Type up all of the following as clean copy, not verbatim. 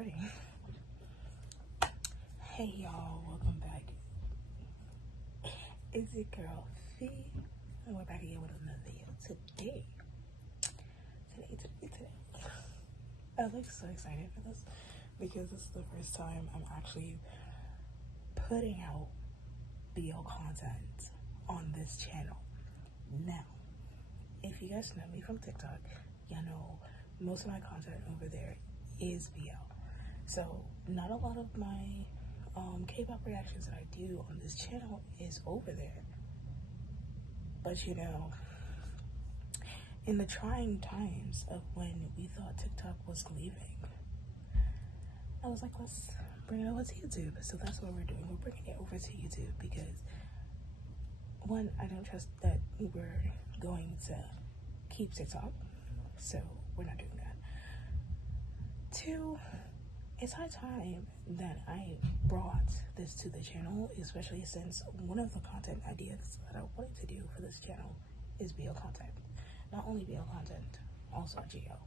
recording. Hey y'all, welcome back. It's your girl Fee, and we're back again with another video. Today, I'm like so excited for this because this is the first time I'm actually putting out BL content on this channel. Now, if you guys know me from TikTok, you know most of my content over there is BL. So not a lot of my K-pop reactions that I do on this channel is over there. But you know, in the trying times of when we thought TikTok was leaving, I was like, let's bring it over to YouTube. So that's what we're doing. We're bringing it over to YouTube because, one, I don't trust that we're going to keep TikTok, so we're not doing that. Two, it's high time that I brought this to the channel, especially since one of the content ideas that I wanted to do for this channel is BL content. Not only BL content, also GL.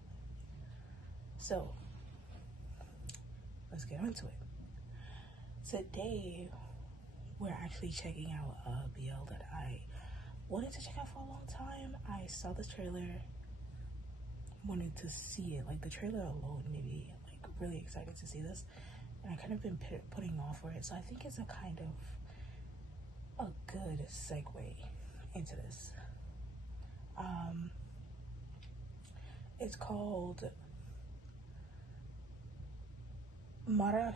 So, let's get into it. Today, we're actually checking out a BL that I wanted to check out for a long time. I saw this trailer, wanted to see it. Like, the trailer alone made me like really excited to see this, and I kind of been putting off for it. So I think it's a kind of a good segue into this. It's called Marahuyo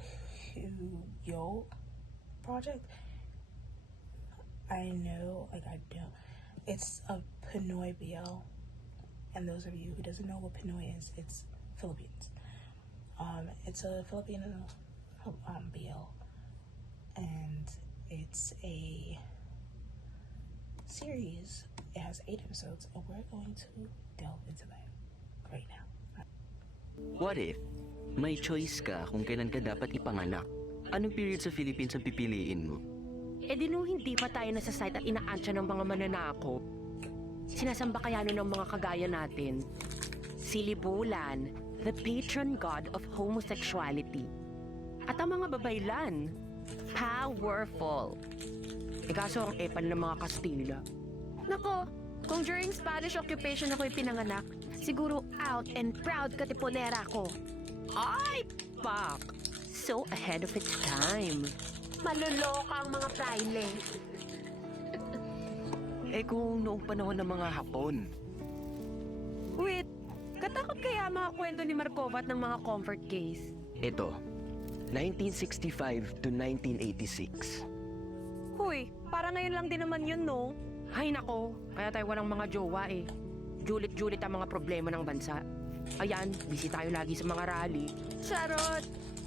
Project. I know, like, I don't. It's a Pinoy BL, and those of you who doesn't know what Pinoy is, it's Philippines. It's a Filipino BL, and it's a series. It has 8 episodes, and we're going to delve into that right now. What if may choice ka kung kailan ka dapat ipanganak? Anong period sa Philippines ang pipiliin mo? Eh di nung hindi pa tayo nasa site at inaantya ng mga mananakop, sinasamba kaya nun ng mga kagaya natin, si Libulan, the patron god of homosexuality. At ang mga babaylan, powerful. E kaso ang epal ng mga Kastila. Nako, kung during Spanish occupation ako'y pinanganak, siguro out and proud katipunera ko. Ay, pak! So ahead of its time. Maluloka ang mga praile. Eh kung noong panahon ng mga Hapon. Wait, katakot kaya mga kwento ni Markova at ng mga comfort case? Ito, 1965 to 1986. Huy, para ngayon lang din naman yun, no? Ay nako, kaya tayo walang mga jowa eh. Julit-julit ang mga problema ng bansa. Ayan, busy tayo lagi sa mga rally. Charot!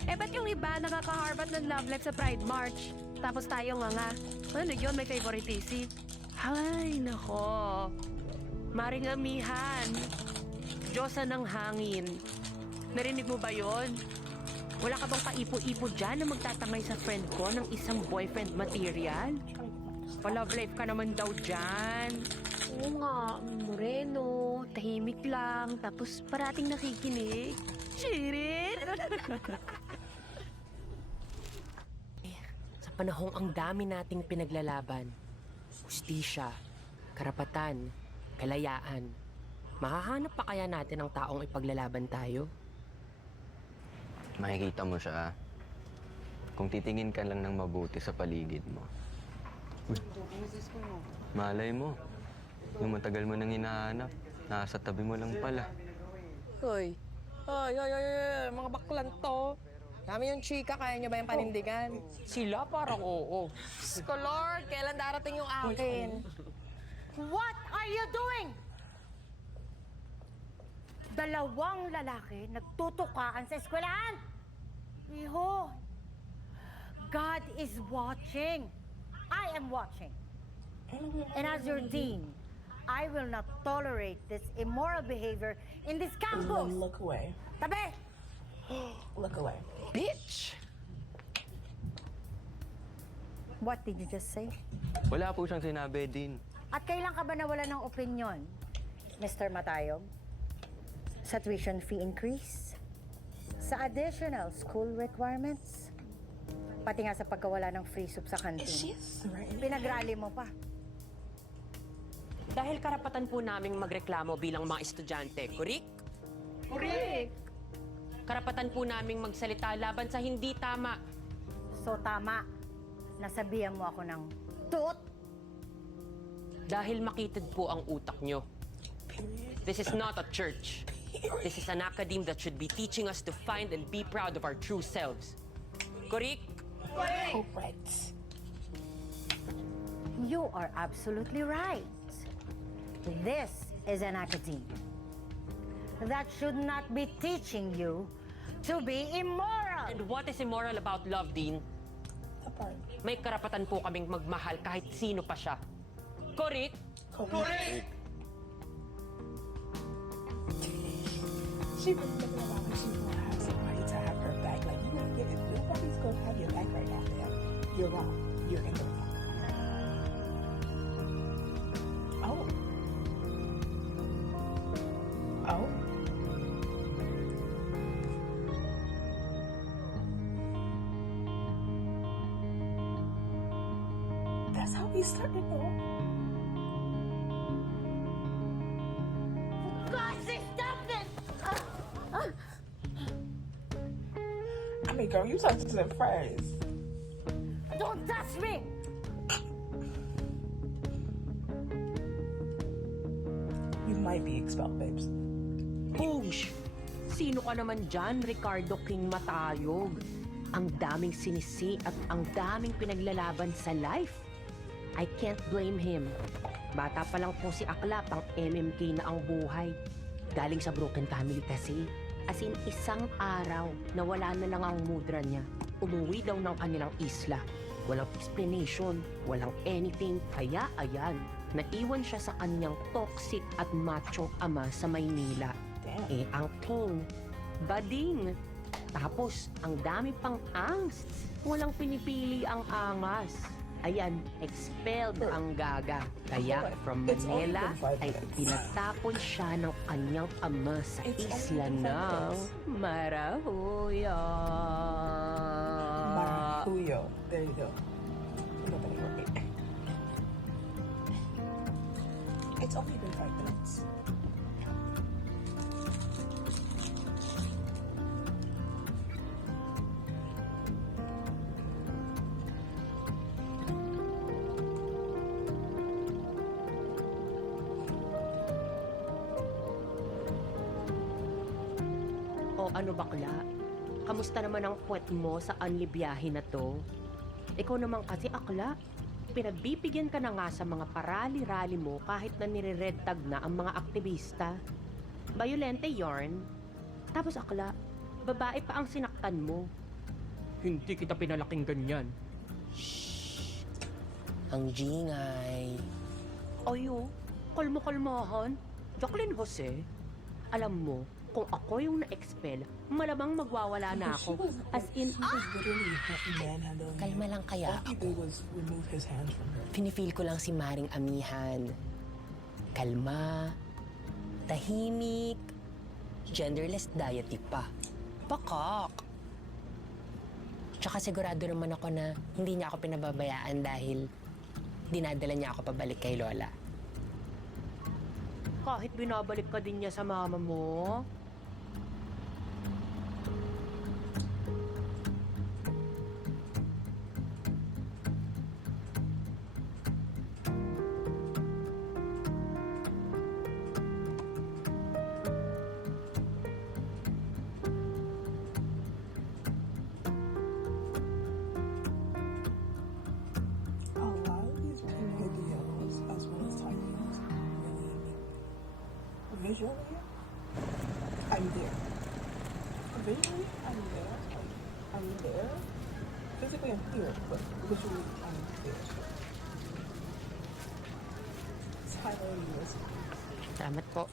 Eh ba't yung iba nakaka-harbat ng love life sa Pride March? Tapos tayo nga. Ano yun, may favoritism? Ay nako, Maring Amihan, Diyosa ng hangin. Narinig mo ba yon? Wala ka bang paipo-ipo dyan na magtatangay sa friend ko ng isang boyfriend material? Pa-love life ka naman daw dyan. Oo nga, moreno, tahimik lang, tapos parating nakikinig. Shirit! Sa panahong ang dami nating pinaglalaban, hustisya, karapatan, kalayaan, mahahanap pa kaya natin ang taong ipaglalaban tayo? Makikita mo siya kung titingin ka lang ng mabuti sa paligid mo. Malay mo, yung matagal mo nang hinahanap, nasa tabi mo lang pala. Hoy, mga baklan to. Kami yung chika, kaya niyo ba yung panindigan? Sila parang oo. Sko Lord, kailan darating yung akin? What are you doing? Dalawang lalaki nagtutukaan sa eskwelahan. Iho, God is watching. I am watching. And as your dean, I will not tolerate this immoral behavior in this campus. Look away. Tabi! Look away. Bitch! What did you just say? Wala po siyang sinabi, Din. At kailan ka ba nawala ng opinion, Mr. Matayog? Sa tuition fee increase? Sa additional school requirements, pati nga sa pagkawala ng free soup sa Is kantin, she threatening? pinagrally mo pa. Dahil karapatan po naming magreklamo bilang mga estudyante, kurik? Kurik! Karapatan po naming magsalita laban sa hindi tama. So tama, nasabihan mo ako ng tut. Dahil makitid po ang utak nyo. This is not a church. This is an academe that should be teaching us to find and be proud of our true selves. Kurik? Correct. You are absolutely right. This is an academe that should not be teaching you to be immoral. And what is immoral about love, Dean? The part. May karapatan po kaming magmahal kahit sino pa siya. Kurik? Correct. She was looking around like she's gonna have somebody to have her back. Like, you ain't getting, nobody's gonna have your back right now, man. You're wrong. You're in the wrong. Oh. Oh. That's how we started, though. Gosh, stop it! I mean, girl, you touched them first. Don't touch me! You might be expelled, babes. Push! Sino ka naman dyan, Ricardo King Matayog? Ang daming sinisi at ang daming pinaglalaban sa life. I can't blame him. Bata pa lang po si Akla, pang MMK na ang buhay. Galing sa broken family kasi. As in, isang araw na wala na lang ang mudra niya. Umuwi daw ng kanilang isla. Walang explanation, walang anything. Kaya ayan, naiwan siya sa kanyang toxic at macho ama sa Maynila. Damn. Eh, ang king, bading. Tapos, ang dami pang angst. Walang pinipili ang angas. Ayan, expelled ang gaga. Kaya, from It's only Manila, been 5 ay minutes. pinatapon siya ng kanyang ama sa It's only isla been 5 ng minutes. Marahuya. Maracuyo. There you go. Nobody heard me. It's only been 5 minutes. O ano bakla? Kamusta naman ang puwet mo sa anlibiyahe na to? Ikaw naman kasi akla. Pinagbibigyan ka na nga sa mga parali-rali mo kahit na nire-red tag na ang mga aktivista. Violente yarn. Tapos akla, babae pa ang sinaktan mo. Hindi kita pinalaking ganyan. Ang gingay. Ayo, kalma-kalmahan. Jacqueline Jose, alam mo, kung ako yung na-expel, malamang magwawala na She ako. was, As in, she was literally manhandling him. Kalma lang kaya All he did was remove his hands from her. Pinifeel ko lang si Maring Amihan. Kalma, tahimik, genderless deity pa. Pakak! Tsaka sigurado naman ako na hindi niya ako pinababayaan dahil dinadala niya ako pabalik kay Lola. kahit binabalik ka din niya sa mama mo, A lot of these pinhead deals, as well as titles, really visually, I'm there. Visually, I'm there. Like, I'm there. Physically, I'm here, but visually, I'm there. Tyler Lewis. salamat po.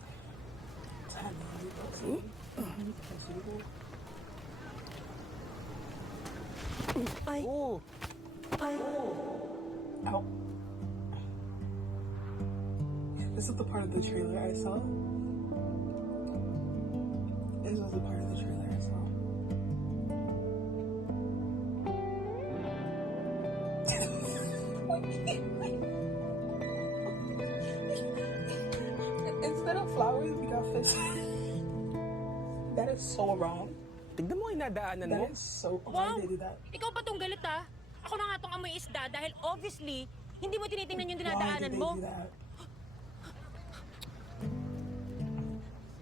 Tyler Lewis. Possible. Ay, Ow. This is the part of the trailer I saw. This was the part of the trailer I saw. Instead of flowers, we got fish. That is so wrong. Tignan mo yung nadaanan mo. That is so why they do that? Ikaw pa tong galit ha? Ako na nga tong amoy isda dahil obviously, hindi mo tinitingnan yung Why did dinadaanan they mo. do that?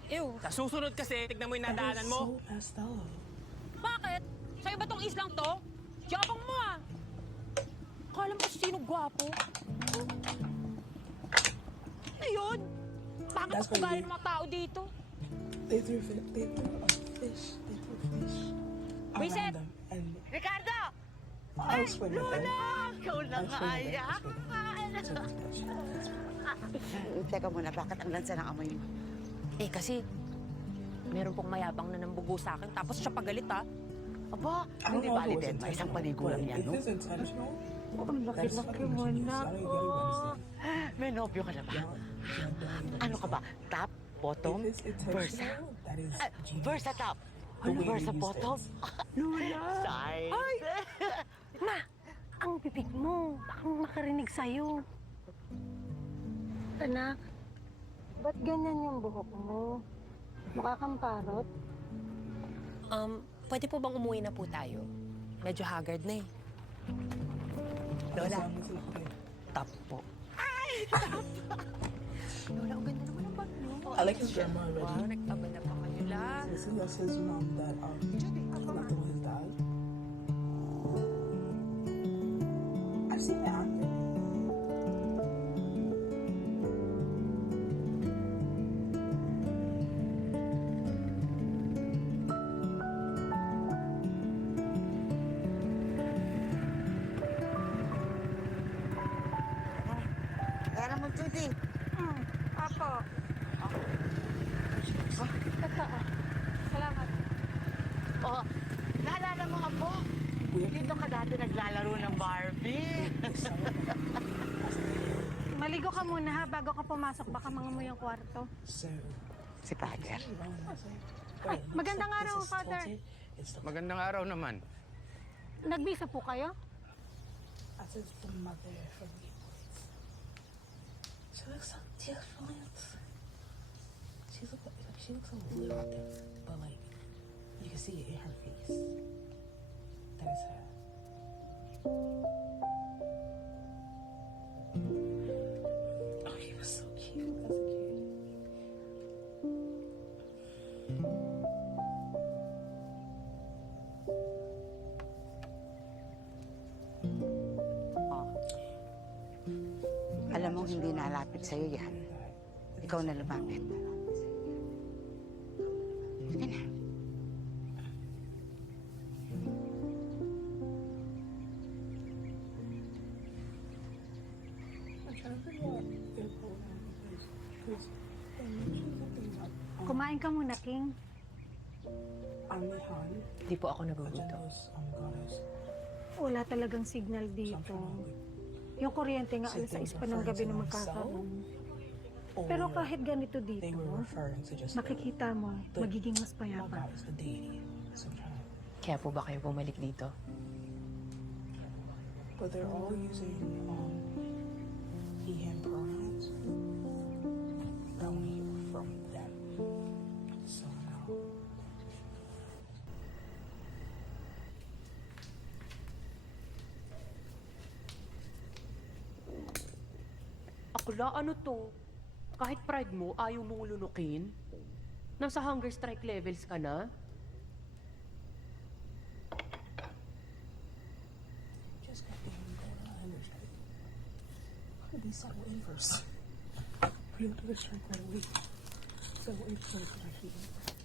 Ew. Sa susunod kasi, tignan mo yung That nadaanan is mo. so messed up. Bakit? Sa'yo ba tong islang to? Yabang mo ah! Akala mo kasi sino gwapo? Ayun! Bakit That's ang ugali crazy. ng mga tao dito? They threw a fish. They threw fish Reset. around them, and Ricardo! I was swimming with them. Ikaw na I was nga swimming with yan. them. Teka muna, bakit ang lansa ng amoy mo? Eh kasi, meron pong mayabang na nambugo sa akin tapos siya pagalit ha. Aba, I don't hindi know if it valid was din. Isang intentional, paligo but lang yan, if no? it's intentional, Ang that's fucking mo genius. na. I don't get what it's May nopyo ka na ba? like. Ano ka ba? Top, bottom, If it's versa? intentional, that is genius. Versa top. The Ano way versa we use bottom? things. Lula! Side. Ay! Ma, ang bibig mo. Baka makarinig sa'yo. Anak, ba't ganyan yung buhok mo? Mukha kang parot. Pwede po bang umuwi na po tayo? Medyo haggard na eh. Lola, As long as it's good. top po. I like his grandma already. Nagtaba na pa kayo lang. This is that's his mom that left him with his dad. I've seen it happen. Kaya naman, Judy. Apo. Totoo. Salamat. Oh, naalala mo ako? Dito ka dati naglalaro ng Barbie. Maligo ka muna ha, bago ka pumasok. Baka mangamoy ang kwarto. So, Si Father. Ay, magandang araw, Father. Magandang araw naman. Nagbisa po kayo? I said the mother from the boys. She looks so different. She looks a little different, but like you can see it in her face. That is her. Oh, he was so cute as a kid. Alam mo, hindi nalapit sa'yo yan. Ikaw na lumapit. Sige na. I'm trying to figure out their program because they mentioned something about Kumain ka muna, King. Amihan. Hindi po ako nagugutom. Agendas, goddess. Wala talagang signal dito. Something like Yung kuryente nga alas 6 pa ng gabi na magkakaroon. Pero kahit ganito they dito, were referring to just makikita mo, magiging mas oh payapa. God, it's the deity. So I'm trying to, Kaya po ba kayo bumalik dito? but they're all using he him pronouns. That when he from them. So now Akla, ano to? Kahit pride mo, ayaw mong lunukin? Nasa hunger strike levels ka na? just got them going on understrike. How did these settle in first? We looked at the strike right away. Settle in first and actually in first.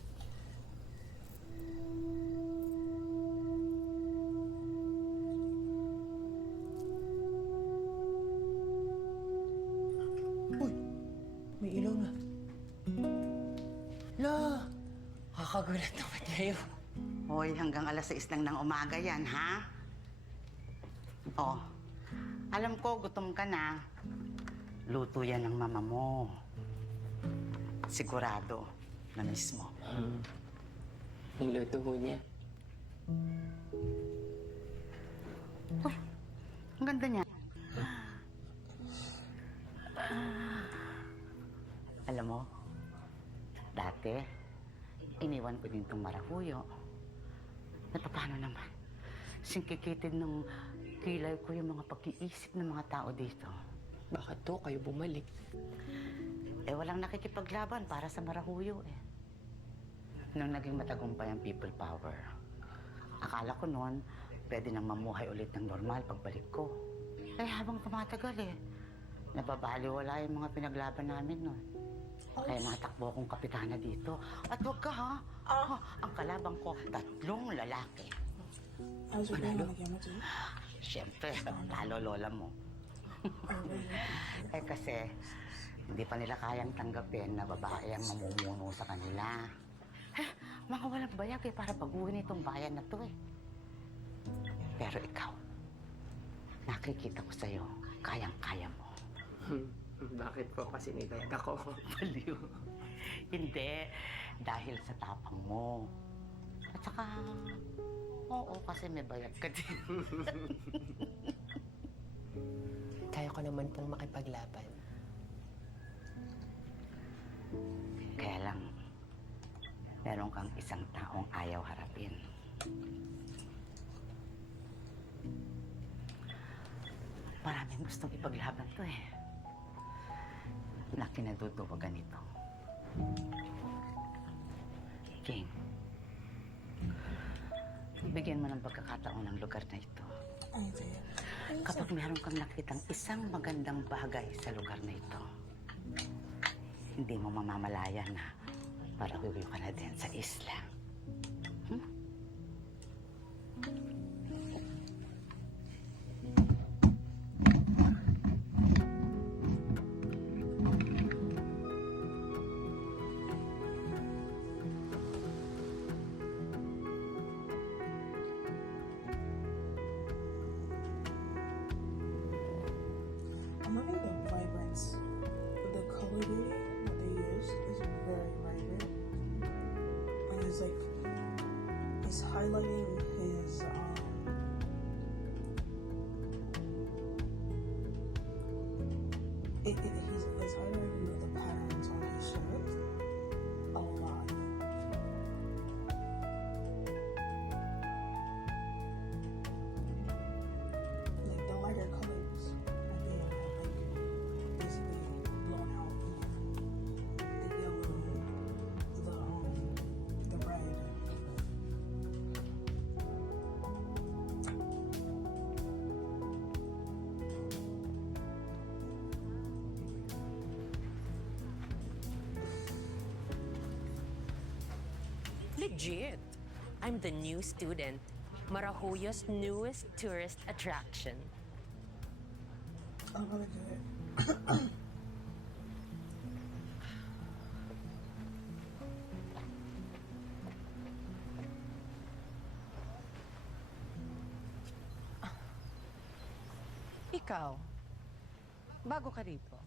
May ilaw na. La! Kakagulat naman kayo. Hoy, hanggang alas 6 lang ng umaga yan, ha? Oh, alam ko, gutom ka na. Luto yan ng mama mo. Sigurado na mismo. Ang luto ho niya. Uy, ang ganda niya. Marahuyo. At paano naman? Singkikitin ng kilay ko yung mga pag-iisip ng mga tao dito. Bakit to kayo bumalik? Eh, walang nakikipaglaban para sa Marahuyo eh. Nung naging matagumpay ang people power, akala ko noon, pwede nang mamuhay ulit ng normal pagbalik ko. Eh, habang tumatagal eh, nababaliwala yung mga pinaglaban namin noon. Kaya natakbo akong kapitana dito. At wag ka ha, ang kalabang ko, 3 lalaki. I was reading on the camera too. Siyempre, lalo lola mo. Eh kasi, hindi pa nila kayang tanggapin na babae ang mamumuno sa kanila. Mga walang bayag eh, para baguhin itong bayan na to eh. Pero ikaw, nakikita ko sa'yo, kayang-kaya mo. Bakit po kasi nibayag ako? Baliw. Hindi, dahil sa tapang mo. At saka, oo, kasi may bayag ka din. Kaya ko naman pong makipaglaban. Kaya lang, meron kang isang taong ayaw harapin. Maraming gustong ipaglaban to eh. Na kinaduduwagan ito. King, bigyan mo ng pagkakataon ng lugar na ito. I did. Kapag meron kang nakitang isang magandang bagay sa lugar na ito, hindi mo mamamalaya na para uwi ka na din sa isla. I'm loving the vibrance. The color beauty that they use is very vibrant. And he's highlighting his he's highlighting the patterns on his shirt a lot. Like the lighter colors are being basically blown out more. The yellow, the red. Legit. I'm the new student. Marahuyo's newest tourist attraction. I'm gonna do it. Ikaw, bago ka rito,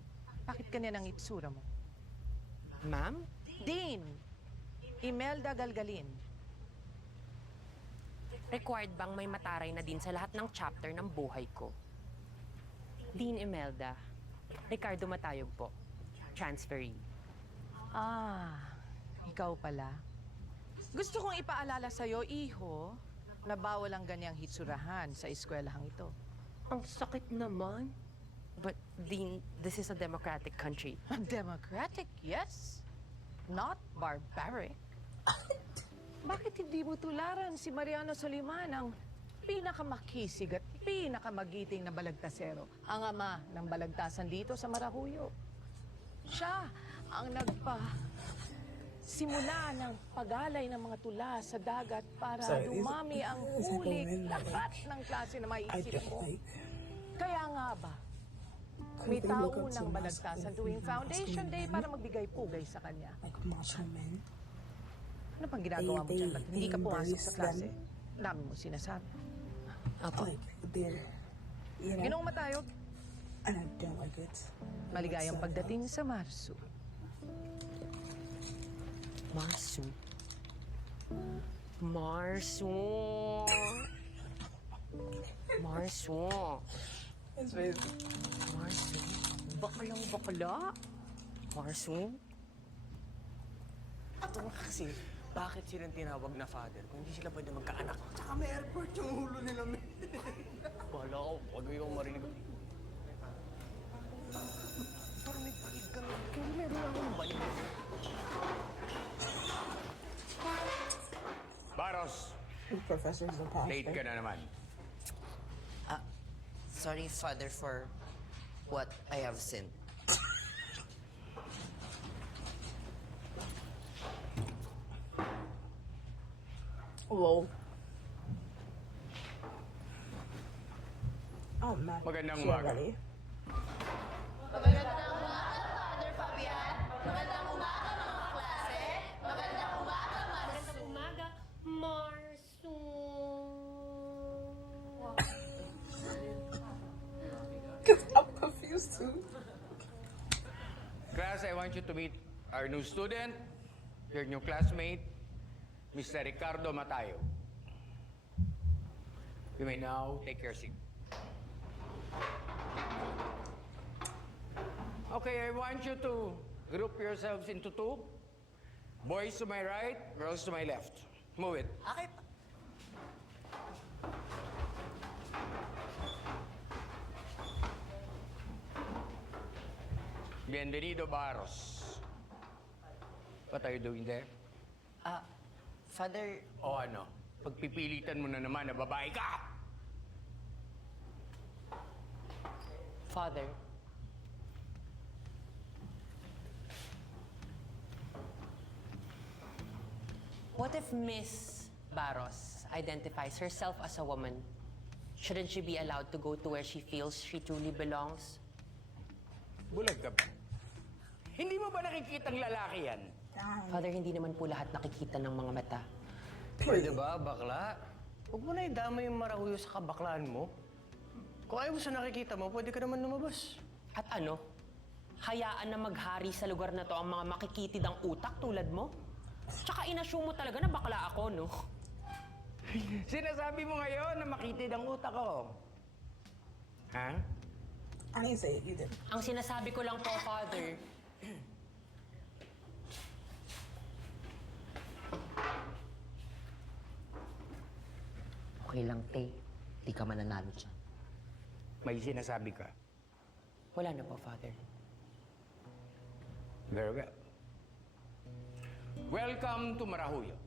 bakit ganyan ang itsura mo? Ma'am? Dean! Imelda Galgalin. Required bang may mataray na din sa lahat ng chapter ng buhay ko? Dean Imelda. Ricardo Matayog po. Transferee. Ah, ikaw pala. Gusto kong ipaalala sa'yo, iho, na bawal ang ganyang hitsurahan sa eskwelahang ito. Ang sakit naman. But, Dean, this is a democratic country. Democratic, yes. Not barbaric. Bakit hindi mo tularan si Mariano Soliman, ang pinakamakisig at pinakamagiting na balagtasero, ang ama ng balagtasan dito sa Marahuyo? Siya ang simula ng pagalay ng mga tula sa dagat para dumami ang huli lahat ng klase na I maiisip don't mo. think. Kaya nga ba, may tao ng balagtasan tuwing Foundation Day para magbigay-pugay sa kanya. Like macho men. Ano pang ginagawa mo dyan? Ba't hindi ka pumasok sa embrace klase? them. Dami mo sinasabi. Like they're, you know, Ginong Matayog, and I don't like it. maligayang It's, pagdating sa Marso. Marso. Marso. Marso. His face. Marso. Bakalang bakla. Marso. Ito kasi, Bakit silang tinawag na father kung hindi sila pwede magkaanak? Tsaka may airport yung ulo nila, men. Bahala ko, huwag yung marinig. Parang may balik kami. Kaya meron akong balik. Baros, Professor's the past. late ka na naman. Sorry, Father, for what I have sinned. Whoa. Oh man. Magandang She umaga. ready? Umaga, Marso. Because I'm confused too. Class, I want you to meet our new student, your new classmate, Mr. Ricardo Matayo. You may now take your seat. Okay, I want you to group yourselves into two. Boys to my right, girls to my left. Move it. Okay. Bienvenido, Barros. What are you doing there? Father, O ano? Pagpipilitan mo na naman na babae ka! Father, what if Miss Barros identifies herself as a woman? Shouldn't she be allowed to go to where she feels she truly belongs? Bulag ka ba? Hindi mo ba nakikitang lalaki yan? Father, hindi naman po lahat nakikita ng mga mata. Pwede ba, bakla? Huwag mo na idama yung marahuyo sa kabaklaan mo. Kung ayaw mo sa nakikita mo, pwede ka naman lumabas. At ano? Hayaan na maghari sa lugar na to ang mga makikitid ang utak tulad mo? Tsaka inassume mo talaga na bakla ako, no? Sinasabi mo ngayon na makitid ang utak ko. Ha? I didn't say it, you did. Ang sinasabi ko lang po, Father, okay lang, Tay. Di ka mananalo dyan. May sinasabi ka. wala na po, Father. Very well. Welcome to Marahuyo.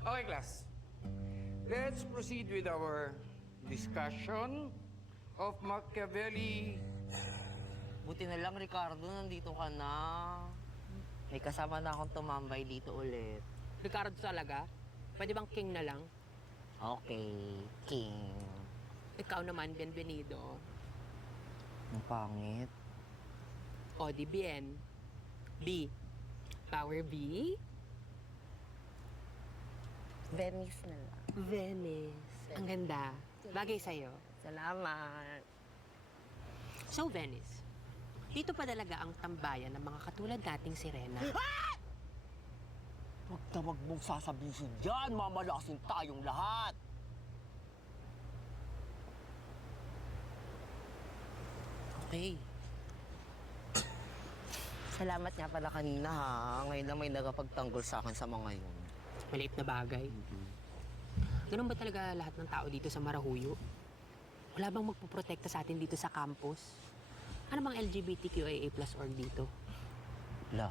Okay, class. Let's proceed with our discussion of Machiavelli. Buti na lang, Ricardo, nandito ka na. May kasama na akong tumambay dito ulit. Ricardo talaga? Pwede bang king na lang? Okay, King. Ikaw naman, Bienvenido. Ang pangit. O, di bien. B. Power B? Venice na lang. Venice. Ang ganda. Bagay sa'yo. Salamat. So, Venice, dito pa talaga ang tambayan ng mga katulad nating sirena. Huwag na huwag mong sasabihin dyan. Mamalasin tayong lahat. Okay. Salamat nga pala kanina, ha. Ngayon lang may nagapagtanggol sa akin sa mga yun. Maliit na bagay. Ganun ba talaga lahat ng tao dito sa Marahuyo? Wala bang magpuprotekta sa atin dito sa campus? Ano bang LGBTQIA+ org dito? La,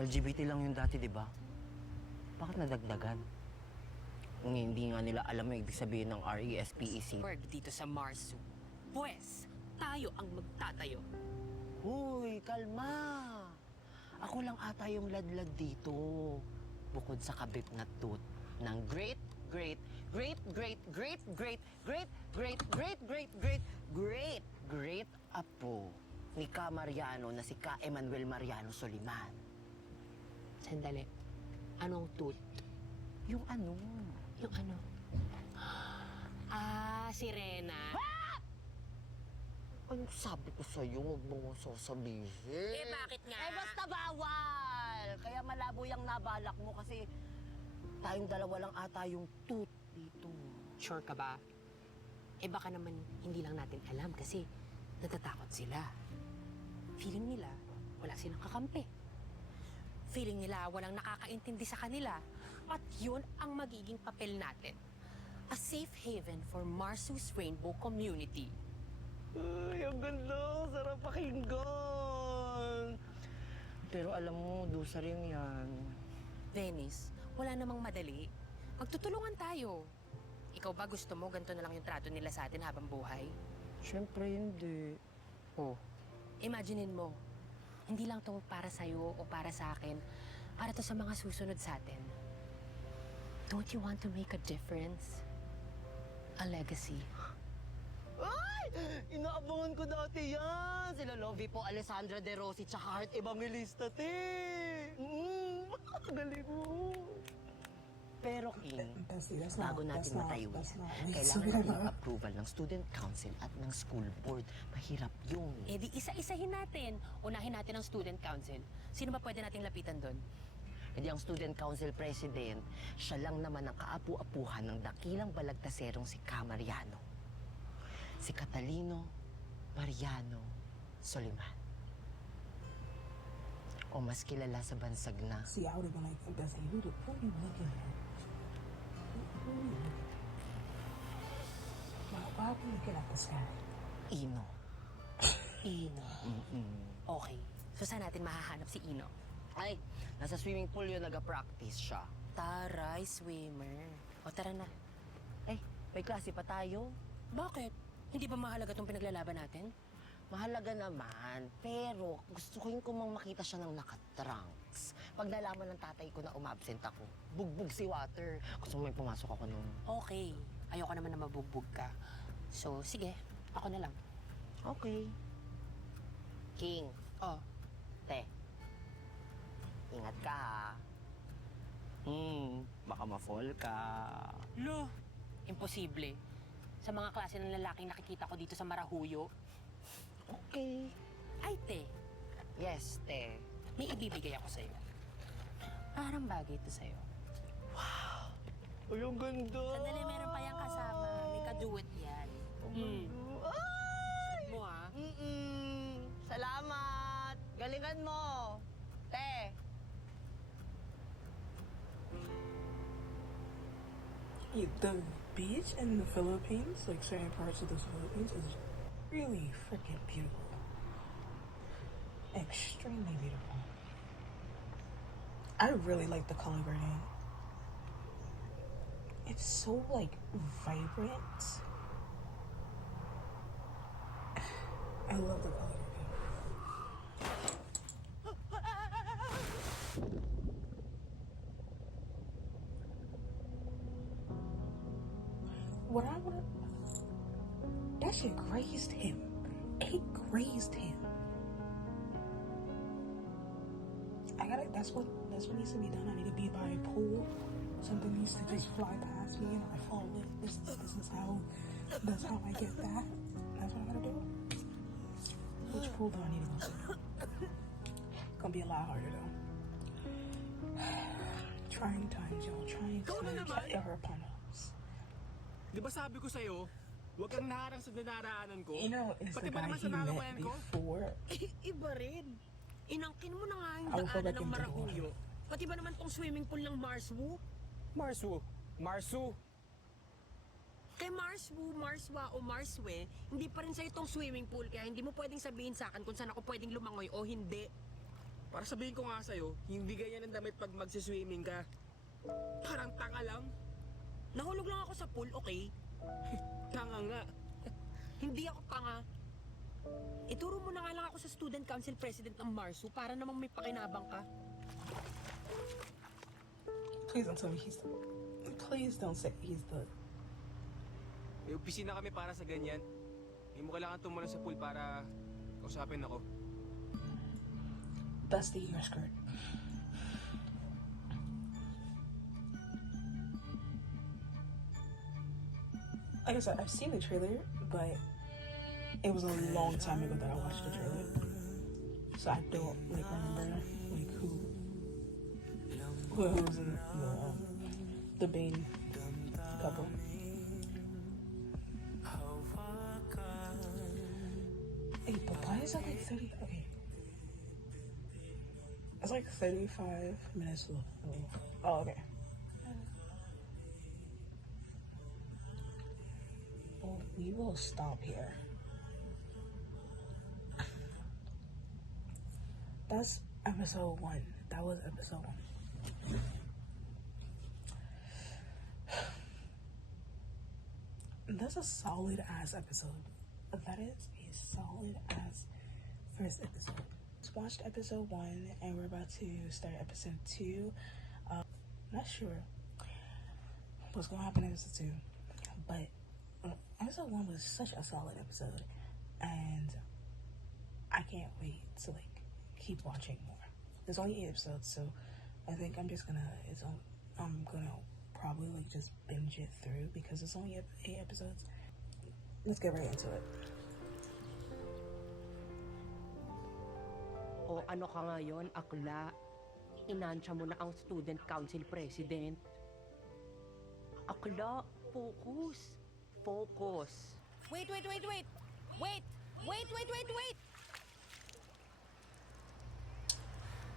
LGBT lang yung dati, di ba? Bakit nadagdagan? Kung hindi nga nila alam yung ibig sabihin ng RESPEC. Org dito sa Marsu. Pwes, tayo ang magtatayo. Huy, kalma! Ako lang ata yung ladlad dito. Bukod sa kabit na tooth ng great apo ni Ka Mariano na si Ka Emmanuel Mariano Soliman. Sandali. Anong tooth? Yung ano? Yung ano? Ah, sirena. Anong sabi ko sa'yo? Huwag mo sasabihin. Bakit nga? Basta bawal! Kaya malabo yung nabalak mo kasi tayong dalawa lang ata yung tooth dito. Sure ka ba? Baka naman hindi lang natin alam kasi natatakot sila. Feeling nila, wala silang kakampi. Feeling nila walang nakakaintindi sa kanila. At yun ang magiging papel natin. A safe haven for Marsu's Rainbow Community. Ay, ang ganda. Sarap pakinggan. Pero alam mo, dusa rin yan. Venice, wala namang madali. Magtutulungan tayo. Ikaw ba gusto mo ganito na lang yung trato nila sa atin habang buhay? Siyempre hindi. Oh, Imaginein mo, hindi lang to para sa'yo o para sa akin, para to sa mga susunod sa atin. Don't you want to make a difference? A legacy. ay! Inaabangan ko dati yan! Sila Lovie po, Alessandra De Rossi, tsaka Heart Evangelista, te! Galing mo! Pero King, Bestie, that's bago not, natin matayo that's yan, not. kailangan natin ng approval ng student council at ng school board. Mahirap yun. Eh di isa-isahin natin. Unahin natin ang student council. Sino ba pwede nating lapitan doon? Hindi ang student council president, siya lang naman ang kaapu-apuhan ng dakilang balagtaserong si Camariano. Si Catalino Mariano Soliman. O mas kilala sa bansag na See, I would have been like, Bessie, who are you looking at? Why are we looking at this guy? Ino. Ino. Okay. So saan natin mahahanap si Ino? Ay, nasa swimming pool yun, nag-practice siya. Taray, swimmer. O tara na. Ay, may klase pa tayo. Bakit? Hindi ba mahalaga tong pinaglalaban natin? Mahalaga naman, pero gustuhin ko mang makita siya ng nakatrunks. Pag nalaman ng tatay ko na umabsent ako, bugbog si Water. Gusto mo may pumasok ako nung... Okay. Ayoko naman na mabugbog ka. So, sige. Ako na lang. Okay. King, Oh, te. Ingat ka, ha? Baka ma-fall ka. lo. Imposible. Sa mga klase ng lalaking nakikita ko dito sa Marahuyo. Okay. Ay, te. Yes, te. May ibibigay ako sa'yo. Parang bagay ito sa'yo. Ay, ang ganda. Sandali, meron pa yung kasama. May kaduwit yan. Ay! Mo, ha? Salamat! Galingan mo! Te! The beach in the Philippines, like certain parts of the Philippines, is really freaking beautiful. Extremely beautiful. I really like the color grading. It's so like vibrant. I love the color grading. What I want, that shit grazed him. It grazed him. That's what needs to be done. I need to be by a pool. Something needs to just fly past me and I follow it. That's how I get that. That's what I gotta do. Which pool do I need to go to? Gonna be a lot harder though. Trying times, y'all. Trying times are upon us. Di ba sabi ko sa'yo, huwag kang naharang sa dinaraanan ko? You know, it's Pati the ba guy naman he sa met nalawayan ko? before. Iba rin. Inangkin mo na nga yung I will go daanan back ng into the Marahuyo. water. Pati ba naman tong swimming pool ng Marswu? Marsu! Kay Marswu, Marswa o Marswe, hindi pa rin sa'yo tong swimming pool. Kaya hindi mo pwedeng sabihin sa akin kung saan ako pwedeng lumangoy o hindi. Para sabihin ko nga sa'yo, hindi ganyan ang damit pag magsiswimming ka. Parang tanga lang. Nahulog lang ako sa pool, okay? Tanga nga. Hindi ako tanga. Ituro mo na nga lang ako sa student council president ng Marsu para namang may pakinabang ka. Please don't tell me he's the... Please don't say he's the... May opisina kami para sa ganyan. Hindi mo kailangan tumulan sa pool para kausapin ako. Dusty your skirt. Like I said, I've seen the trailer, but it was a long time ago that I watched the trailer. So I don't like remember like who was in the main couple. Hey, but why is that like 30? Okay. It's like 35 minutes left. Oh, okay. Well, we will stop here. That's episode 1. That was episode 1. That's a solid ass episode. That is a solid ass first episode. Just watched episode 1 and we're about to start episode 2. Not sure what's gonna happen in episode 2, but episode 1 was such a solid episode, and I can't wait to like keep watching more. There's only 8 episodes, so I think I'm gonna probably like just binge it through because it's only 8 episodes. Let's get right into it. O ano ka ngayon, akla? Inansya mo na ang student council president. Akla, focus. Focus. Wait!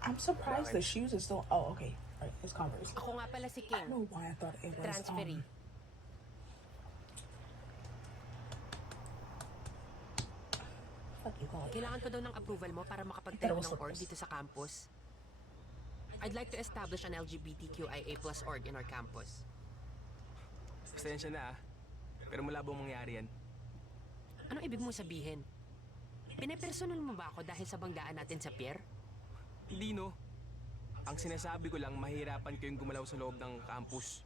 I'm surprised the shoes are still. Oh, okay. Right, it's Converse. Ako nga pala si I don't King. know why I thought it was Transferee. Fuck you call it. Kailangan ko daw ng approval mo para makapagtayo ng org dito sa campus. I'd like to establish an LGBTQIA+ org in our campus. Pasensya na pero malabo mangyari yan. Anong ibig mong sabihin? Pinepersonal mo ba ako dahil sa banggaan natin sa pier? Hindi no. Ang sinasabi ko lang, mahirapan kayong gumalaw sa loob ng campus.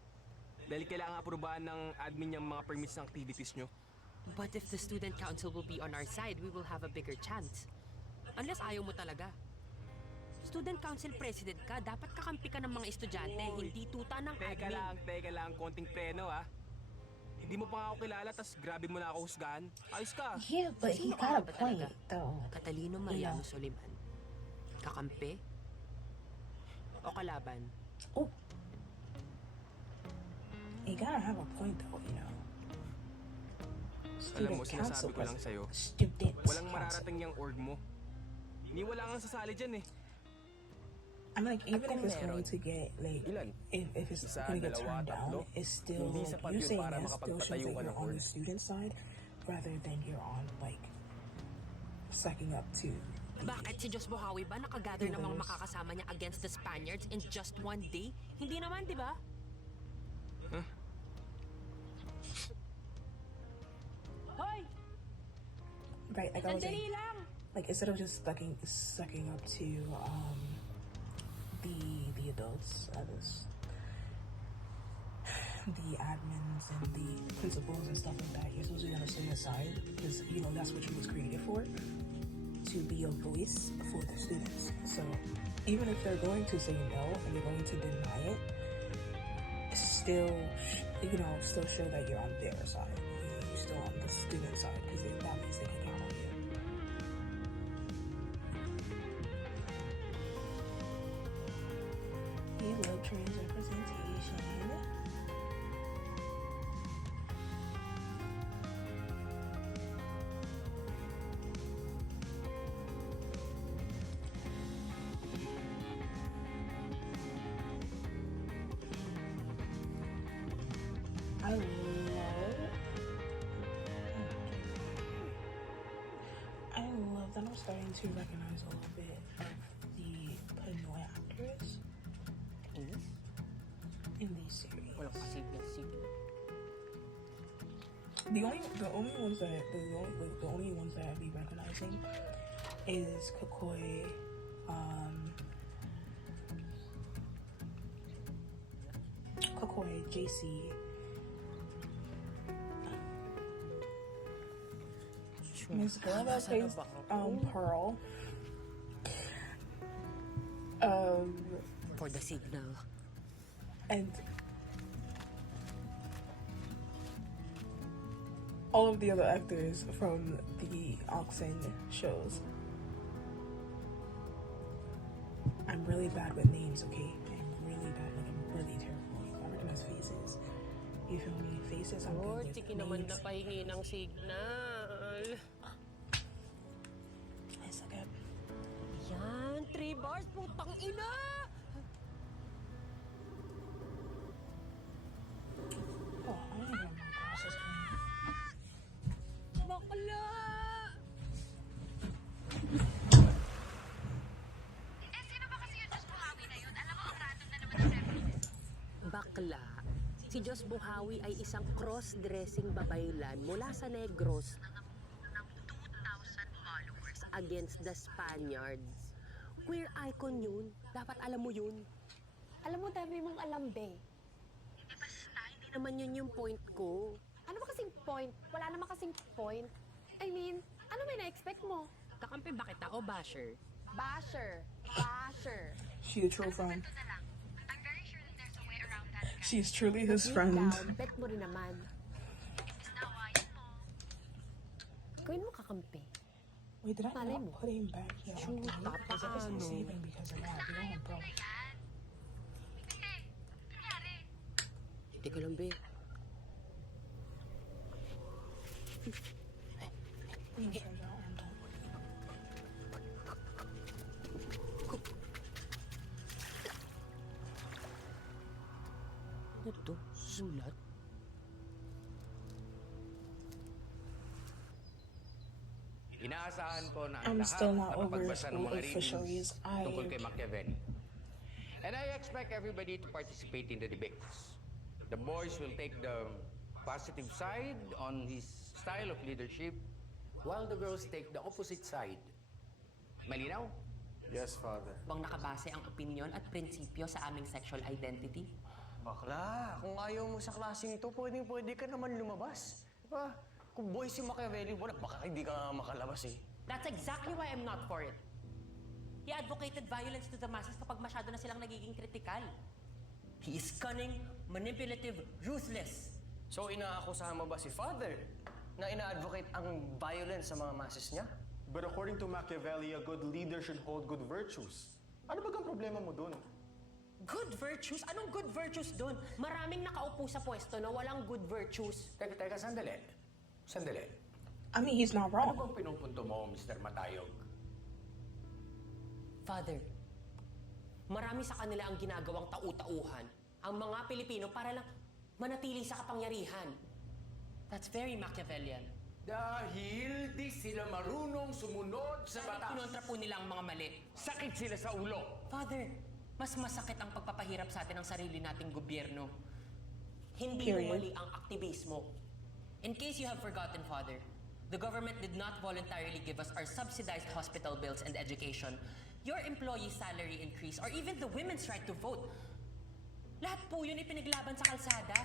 Dahil kailangan aprobahan ng admin yung mga permits ng activities nyo. But if the student council will be on our side, we will have a bigger chance. Unless ayaw mo talaga. Student council president ka, dapat kakampi ka ng mga estudyante, hindi tuta ng admin. Teka lang, konting preno ah. Hindi mo pa nga ako kilala, tas grabe mo na ako husgahan. Ayos ka. Yeah, but he Sino ka got a ba point talaga? though. Catalino Mariano Soliman. Kakampi? O kalaban? Oh, he gotta have a point though, you know. Alam mo, Student council sinasabi ko lang sa'yo, Student walang council. mararating yung org mo. Hindi wala kang sasali dyan eh. I'm like, even if kung it's meron, going to get like, ilan? if it's Isa, going to get dalawa, turned down, tatlo? it's still Hindi sapat you yun saying para yes still shows makapagpatayo that ka ng you're on the org. student side rather than you're on like sucking up to. Bakit si Jos Buhawi ba nakagather ng mga makakasama niya against the Spaniards in just one day? Hindi naman, di ba? Hoy! Right, like I was Sandali saying, lang! like instead of just sucking up to the adults, the admins and the principals and stuff like that, you're supposed to be on the student side because you know that's what you was created for, to be a voice for the students. So even if they're going to say no and they're going to deny it, still still show that you're on their side. You're still on the student side because that means they can count on you. We love trans representation. I love that I'm starting to recognize a little bit of the Pinoy actors in these series. Walang kasigil-sigil. The only ones that I'll be recognizing is Kokoi, JC, Miss Girl that plays Pearl, For the signal. and all of the other actors from the Oxen shows. I'm really bad with names, okay? I'm really bad, like I'm really terrible. I recognize faces. You feel me? Faces, I'm good with names. pahingi ng signal. I suck at. Yan, 3 bars. stars, putang ina! Oh, I don't even know process. Bakla! Bakla. Si Diyos Buhawi ay isang cross-dressing babaylan mula sa Negros against the Spaniards. Queer icon yun. Dapat alam mo yun. Alam mo, dami mong alam, be. Hindi naman yun yung point ko. Ano ba kasing point? Wala naman kasing point. I mean, ano may na-expect mo? Kakampi ba kita o basher? Basher. Basher. She a true friend. She's truly his Deep friend. down, bet mo rin naman. Gawin mo kakampi. Wait, did I Malay not mo. put him back here? Shoot, Because if it's papaano? receiving because of that, damn, bro. Teka lang, be. Ano to? Sulat? Inaasahan ko na I'm ang still lahat not na over mapagbasa ng school mga of readings fisheries. tungkol kay Machiavelli. And I expect everybody to participate in the debates. The boys will take the positive side on his style of leadership, while the girls take the opposite side. Malinaw? Yes, Father. Bang nakabase ang opinion at prinsipyo sa aming sexual identity? Bakla, kung ayaw mo sa klaseng to, pwede ka naman lumabas. Diba? Kung boy si Machiavelli, wala, baka hindi ka makalabas eh. That's exactly why I'm not for it. He advocated violence to the masses kapag masyado na silang nagiging kritikal. He is cunning, manipulative, ruthless. So inaakusahan mo ba si Father na ina-advocate ang violence sa mga masses niya? But according to Machiavelli, a good leader should hold good virtues. Ano ba ang problema mo dun? Good virtues? Anong good virtues doon? Maraming nakaupo sa pwesto na walang good virtues. Teka, sandali. Sandali. I mean, he's not Ano wrong. bang pinupunto mo, Mr. Matayog? Father, marami sa kanila ang ginagawang tau-tauhan ang mga Pilipino para lang manatili sa kapangyarihan. That's very Machiavellian. Dahil di sila marunong sumunod sa batas. Kinontra po nila ang mga mali. Sakit sila sa ulo. Father, mas masakit ang pagpapahirap sa atin ng sarili nating gobyerno. Hindi Period. mali ang aktivismo. In case you have forgotten, Father, the government did not voluntarily give us our subsidized hospital bills and education, your employee's salary increase, or even the women's right to vote. Lahat po yun ipinaglaban sa kalsada.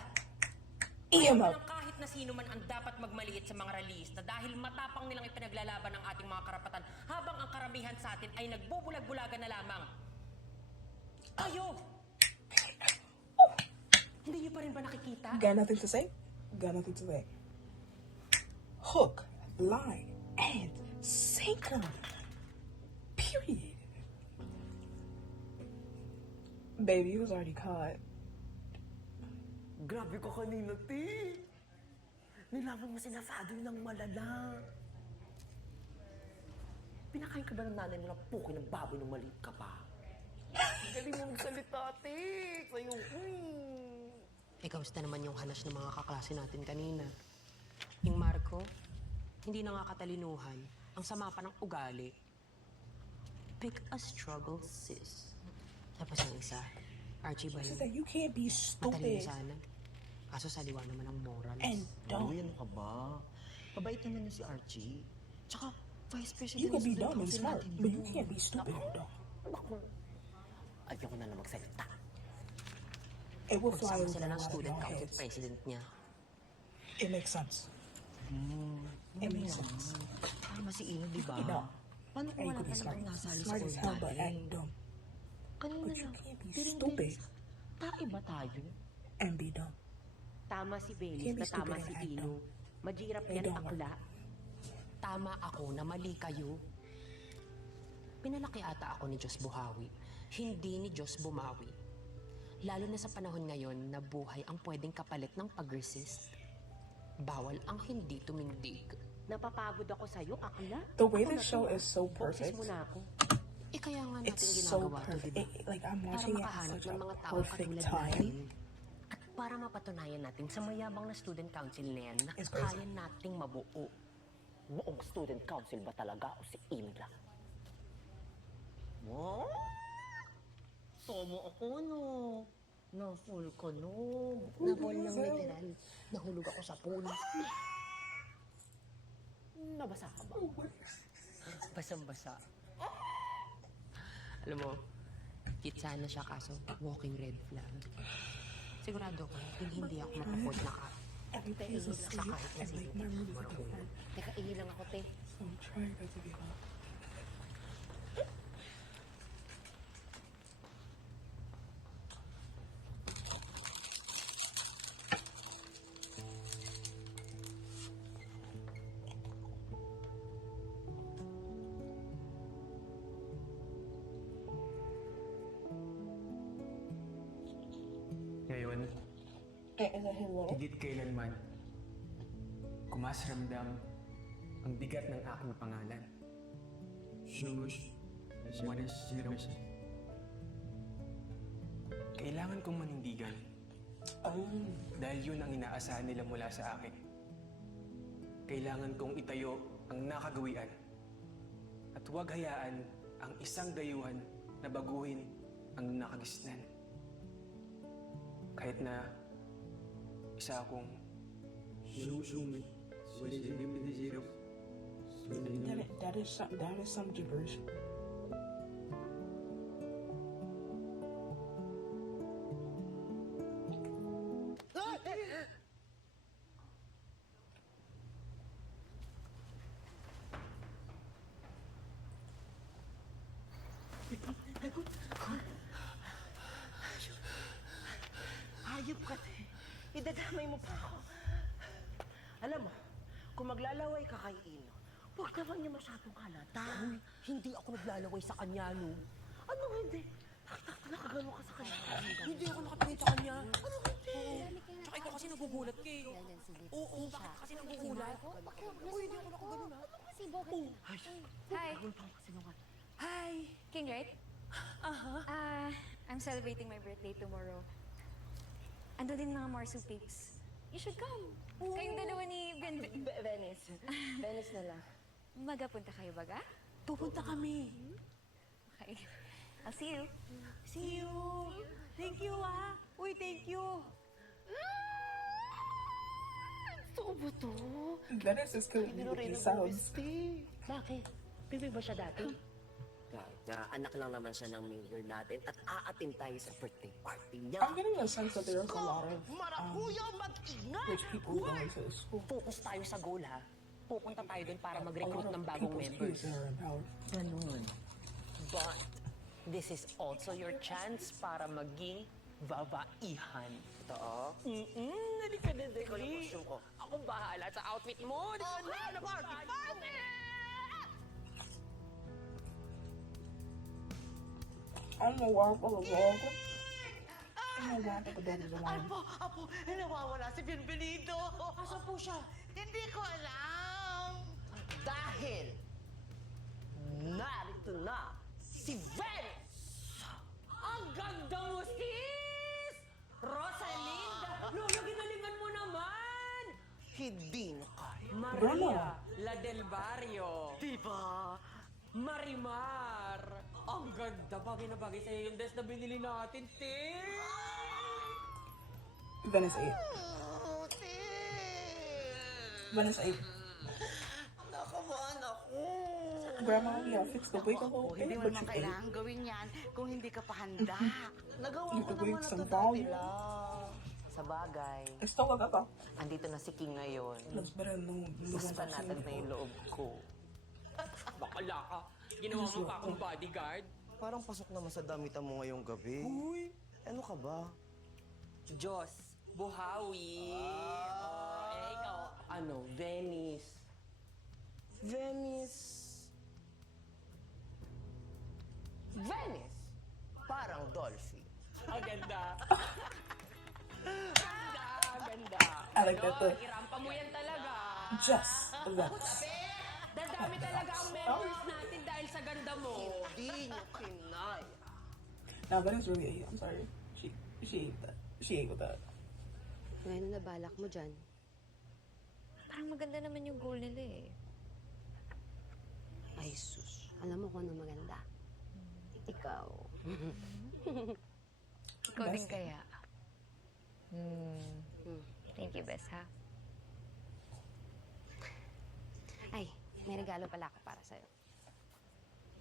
EMO. Ayaw ng kahit na sino man ang dapat magmaliit sa mga rallyista dahil matapang nilang ipinaglalaban ang ating mga karapatan habang ang karamihan sa atin ay nagbubulag-bulagan na lamang. Kayo! Hindi niyo pa rin ba nakikita? Got nothing to say? Got nothing to say. Hook, line, and sinker. Period. Baby, you was already caught. Grabe ka kanina, Ti. Nilaman mo sina Father ng malala. Pinakain ka ba ng nanay mo ng puki ng baboy nung maliit ka pa? Galing mo magsalita, Ti. Sa'yo, Ikaw basta naman yung hanas ng mga kaklase natin kanina. Yung Marco, hindi na nga katalinuhan. Ang sama pa ng ugali. Pick a struggle, sis. Tapos yung isa, Archie ba She yun? said, you can't be Matalino stupid sana. Kaso saliwa naman ang morals. and dumb. Ano ka ba? Mabait naman yun si Archie. Tsaka, Vice President You can be ng dumb and Council smart, natin but you yun. can't be stupid and dumb. Ayoko na magsalita. It will fly Magsama over sila a ng lot of student your council heads. president niya. It makes sense. It makes sense. Tama si Ino, di ba? You know, Paano kung and you wala could be ka smart, namang nasali sa smart as hell, but ordinary? act dumb. Kanina But you lang, can't be biring-biring stupid sa- Tae ba tayo? and be dumb. Tama si Belis Can't be na tama stupid si and act Ino. dumb. Majirap They yan don't akla. Tama ako na mali kayo. Pinalaki ata ako ni Diyos Buhawi, hindi ni Diyos Bumawi. Lalo na sa panahon ngayon na buhay ang pwedeng kapalit ng pag-resist. Bawal ang hindi tumindig. Napapagod ako sa'yo, akla. The way this show is so perfect. Focus muna ako. kaya nga natin It's so ginagawa to, perfect. diba? Like, I'm Para watching it at makahanap such ng a mga tao perfect katulad time. natin. At para mapatunayan natin sa mayabang na student council na yan na It's crazy. kaya nating mabuo. Buong student council ba talaga o si Imla? Mo? Somo ako, no? Na-full ko, no? Na-ball ng literal. Nahulog ako sa pool. Nabasa ka ba? Basang-basa. Alam mo, cute sana siya kaso walking red flag. Sigurado ko, hindi ako mag-afford na ka. Everything is Sa asleep, kahit na and like my room is dark. Teka, ihi lang ako, te. So I'm trying not to be loud. Ngayon, higit kailanman, kumasramdam ang bigat ng aking pangalan. Kailangan kong manindigan. Dahil yun ang inaasahan nila mula sa akin. Kailangan kong itayo ang nakagawian. At huwag hayaan ang isang dayuhan na baguhin ang nakagisnan. Kahit na isa akong That is some gibberish. Hayop ka, te. Idadamay mo pa ako. Alam mo, kung maglalaway ka kay Ino, huwag naman niya masyadong kalata. Uy, hindi ako naglalaway sa kanya, no? Ano hindi? Nakita ko nakagano ka sa kanya. Hindi ako nakatingin sa kanya. Ano hindi? Tsaka ikaw kasi nagugulat ka eh. Oo, bakit ka kasi nagugulat? Uy, hindi ako nakagano na. Ano kasi bakit? Hi. Sinungat. Hi. King, right? I'm celebrating my birthday tomorrow. Ando din mga Marsu peeps. You should come. Kayong dalawa ni Venice. Venice na lang. Magapunta kayo baga? Pupunta kami. Okay. I'll see you. See you. Thank you, ah. Uy, thank you. Gusto ba to? That is just good with sounds. Bakit? Bibig ba siya dati? Anak lang naman siya ng mayor natin at aatin tayo sa birthday party niya. I'm getting a sense that there's a lot of rich people going to the school. Focus tayo sa goal, ha? Pupunta tayo dun para mag-recruit ng bagong members. Ganun. But, this is also your chance para maging babaihan. Totoo? Halika na, Dali. Ikaw yung costume ko. Ako bahala sa outfit mo. Halika na, party! I don't know why I feel wrong. I don't know why I think the bed is alive. Apo, nawawala si Bienvenido. Asan po siya? Hindi ko alam. Dahil, narito na si Venice. Ang ganda mo, sis! Rosalinda! Lolo, ginalingan mo naman! Hindi na kaya. Maria, La del Barrio. Diba? Marimar. Ang ganda. Bagay na bagay sa'yo yung dress na binili natin, te. Venice 8. Venice 8. Nakabahan ako. Grandma, yeah, fix the wig a little bit, Hindi mo but naman you ate. kailangan gawin yan kung hindi ka pa handa. Nagawa You ko could naman wait na some to dati volume. lang. Sa bagay, I still love that though. andito na si King ngayon. Looks better than the Mas ones I've panatag seen na yung before. loob ko. Bakala ka. Ginawa mo pa akong bodyguard. Parang pasok naman sa damitan mo ngayong gabi. Uy! Ano ka ba? Diyos, buhawi. Ikaw, ano, Venice. Venice. Venice. Parang dolphin. Ang ganda. Ganda. I like that too. Irampa mo yan talaga. Just that. Dada Marami talaga ang members natin dahil sa ganda mo. Hindi nyo kinaya. No, but it's really, I'm sorry. She ate that. She ate with that. Ano na balak mo dyan? Parang maganda naman yung goal nila eh. Ay, sus. Alam mo kung ano maganda? Ikaw. Ikaw din kaya. Thank you, Bes, ha? Ay, may regalo pala ako para sa'yo.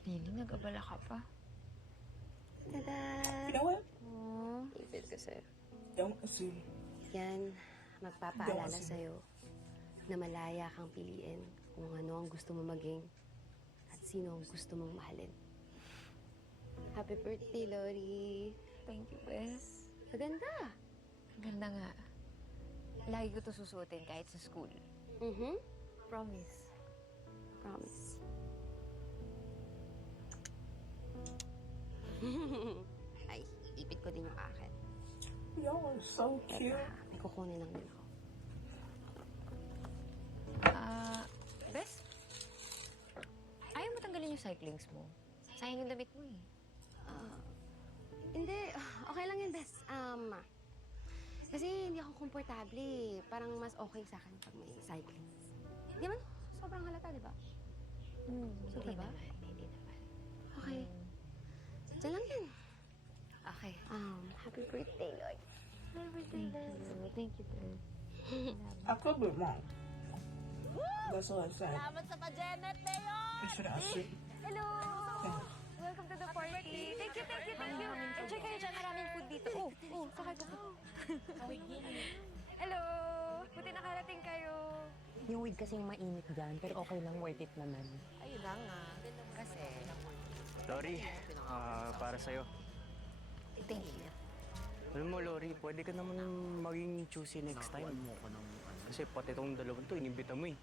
Hindi, nag-abala ka pa. Tada! You know what? Ipit ko sa'yo. Don't assume. Yan, magpapaalala sa'yo na malaya kang piliin kung ano ang gusto mo maging at sino ang gusto mong mahalin. Happy birthday, Lori! Thank you, Bes. Maganda! Ganda nga. Lagi ko to susuotin kahit sa school. Promise. Promise. Ay, ipit ko din yung akin. Y'all are so cute. May kukunin lang din ako. Bes? Ayaw mo tanggalin yung cyclings mo. Sayang yung damit mo eh. Hindi, okay lang yun, Bes. Kasi hindi ako komportable. Parang mas okay sa akin pag may cyclings. Di man, sobrang halata, di ba? Sobra ba? Hindi naman. Okay. Diyan lang yan. Okay. Happy birthday, Lloyd. Happy birthday, Bes. Thank you, Bes. I could be wrong. That's all I said. Salamat sa pa-Janet, Leon! I should have assumed. Hello! Welcome to the party. Thank you, thank you, thank you. Enjoy kayo dyan. Maraming food dito. Sakay ko. Hello! Buti nakarating kayo. Yung weed kasing mainit dyan, pero okay lang, worth it naman. Ayun lang nga. Kasi, Lori, para sa'yo. thank you. Alam mo, Lori, pwede ka naman maging choosy next time. Kasi pati itong dalawang to, inimbita mo eh.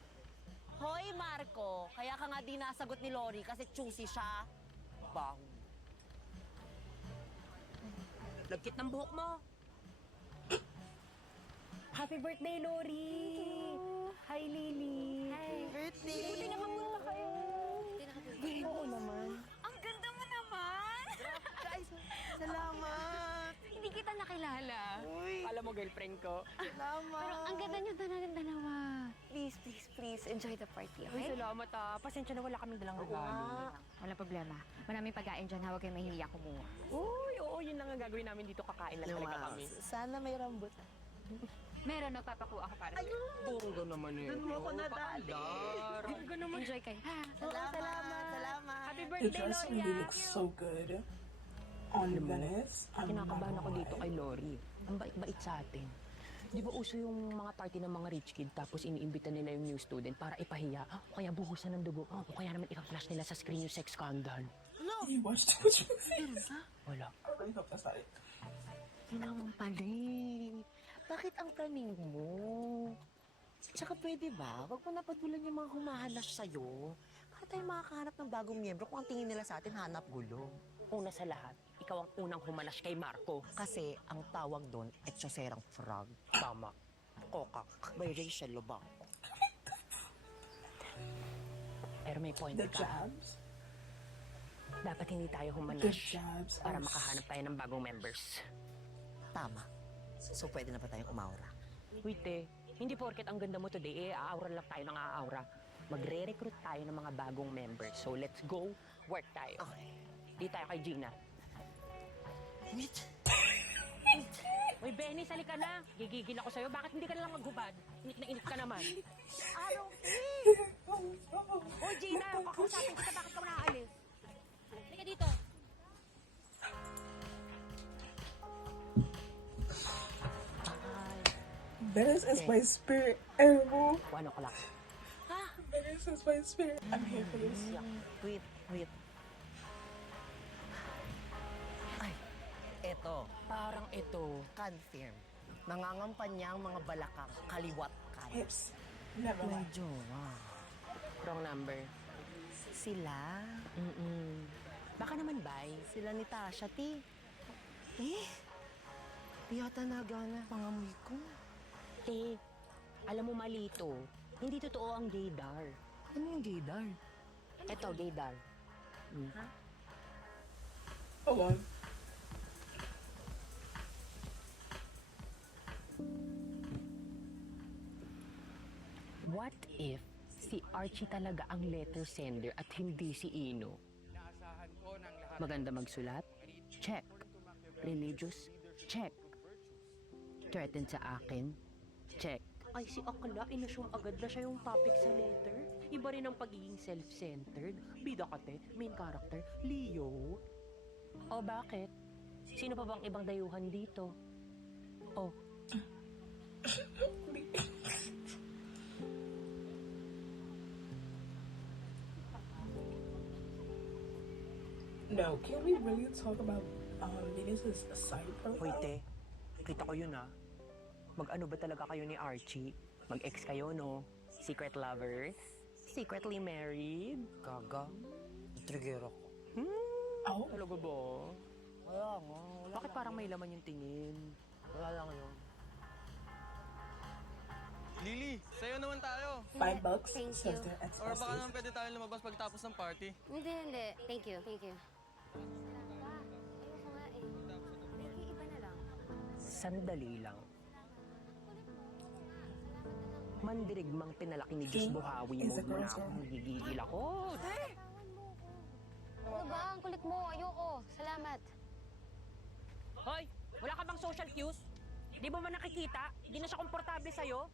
Hoy, Marco! Kaya ka nga di nasagot ni Lori kasi choosy siya. Baho. Lagkit ng buhok mo. Happy birthday, Lori! Hi, Lily! Hi. Birthday! Buti nakapunta kayo. Oo naman. Ang ganda mo naman! Guys, salamat! Hindi kita nakilala. Alam mo, girlfriend ko. Salamat! Pero ang ganda niyo dalawa. Please, please, please, enjoy the party, Ay, okay? salamat Pasensya na wala kaming dalang regalo. Walang problema. Maraming pagkain dyan. Huwag kayong mahihiya kumuha. Uy, oo, yun lang ang gagawin namin dito. Kakain lang talaga kami. Sana may rambutan. Meron, magpapakuha ako para sa'yo. Bongga naman eh. Doon mo ako nadali. Enjoy kayo. Ha? Salamat! Salamat! Happy The birthday, dress Lori! really looks so good on Venice. I'm not Kinakabahan gonna ako lie. dito kay Lori. Ang bait-bait sa atin. Di ba uso yung mga party ng mga rich kid tapos iniimbita nila yung new student para ipahiya o kaya buhusan ng dugo o kaya naman ika-flash nila sa screen yung sex scandal. You watched too much movies. Wala. I really hope that's not it. Yun naman pala eh. Bakit ang taning mo? Tsaka pwede ba? Huwag mo napatulan yung mga humahanas sa'yo. Para tayo makakahanap ng bagong miyembro kung ang tingin nila sa atin hanap gulo. Una sa lahat, ikaw ang unang humanash kay Marco. Kasi ang tawag doon, etsoserang frog. Tama. Kokak. By Rachel Lobang. Pero may point The ka. jabs. Dapat hindi tayo The humanash jabs. para are makahanap tayo ng bagong members. Tama. So pwede na ba tayong umaura? Wait hindi porket ang ganda mo today, aura lang tayo ng aura. Magre-recruit tayo ng mga bagong members. So let's go, work tayo. Okay. Di tayo kay Gina. Wait. Uy, Benny, sali ka na. Gigigil ako sa'yo. Bakit hindi ka na lang maghubad? Init na init ka naman. Araw, Uy, Gina, kakausapin kita. Bakit ka nakaalis? Halika dito. Venice is my spirit animal. 1 o'clock. Venice is my spirit. I'm here for this. Wait. Ay, eto. Parang ito. Confirm. Nangangampanya ang mga balakang kaliwat kanan. Hips. Never May mind. jowa. Wrong number. Sila? Baka naman, bye. Sila ni Tasha, ti. Di yata nagana pangamoy ko. Alam mo mali ito. Hindi totoo ang gaydar. Ano yung gaydar? Ito, gaydar. Hold on. What if si Archie talaga ang letter sender at hindi si Ino? Maganda magsulat? Check. Religious? Check. Threatened sa akin? Check. Ay, si Akla, inassume agad na siya yung topic sa letter. Iba rin ang pagiging self-centered. Bida kate, main character, Leo. O bakit? Sino pa bang ibang dayuhan dito? Oh, No, can we really talk about Venus's side Hoy, profile? te. Kita ko yun, ah. Mag-ano ba talaga kayo ni Archie? Mag-ex kayo, no? secret lovers? Secretly married? Gaga. Trigger ako. Oh, Talaga ba? Wala nga. Bakit parang may laman yung tingin? Wala lang yun. Lily, sa'yo naman tayo. $5 Thank says you. their ex Or baka naman pwede tayo lumabas pagtapos ng party. Hindi, hindi. Thank you, thank you. Ayoko nga eh. Becky, iba na lang. Sandali lang. Mandirigmang pinalaki ni Diyos Buhawi mo na ako. Gigigil ako. Ano ba? Ang kulit mo. Ayoko. Salamat. Hoy! Wala ka bang social cues? Di ba man nakikita? Di na siya komportable sa'yo?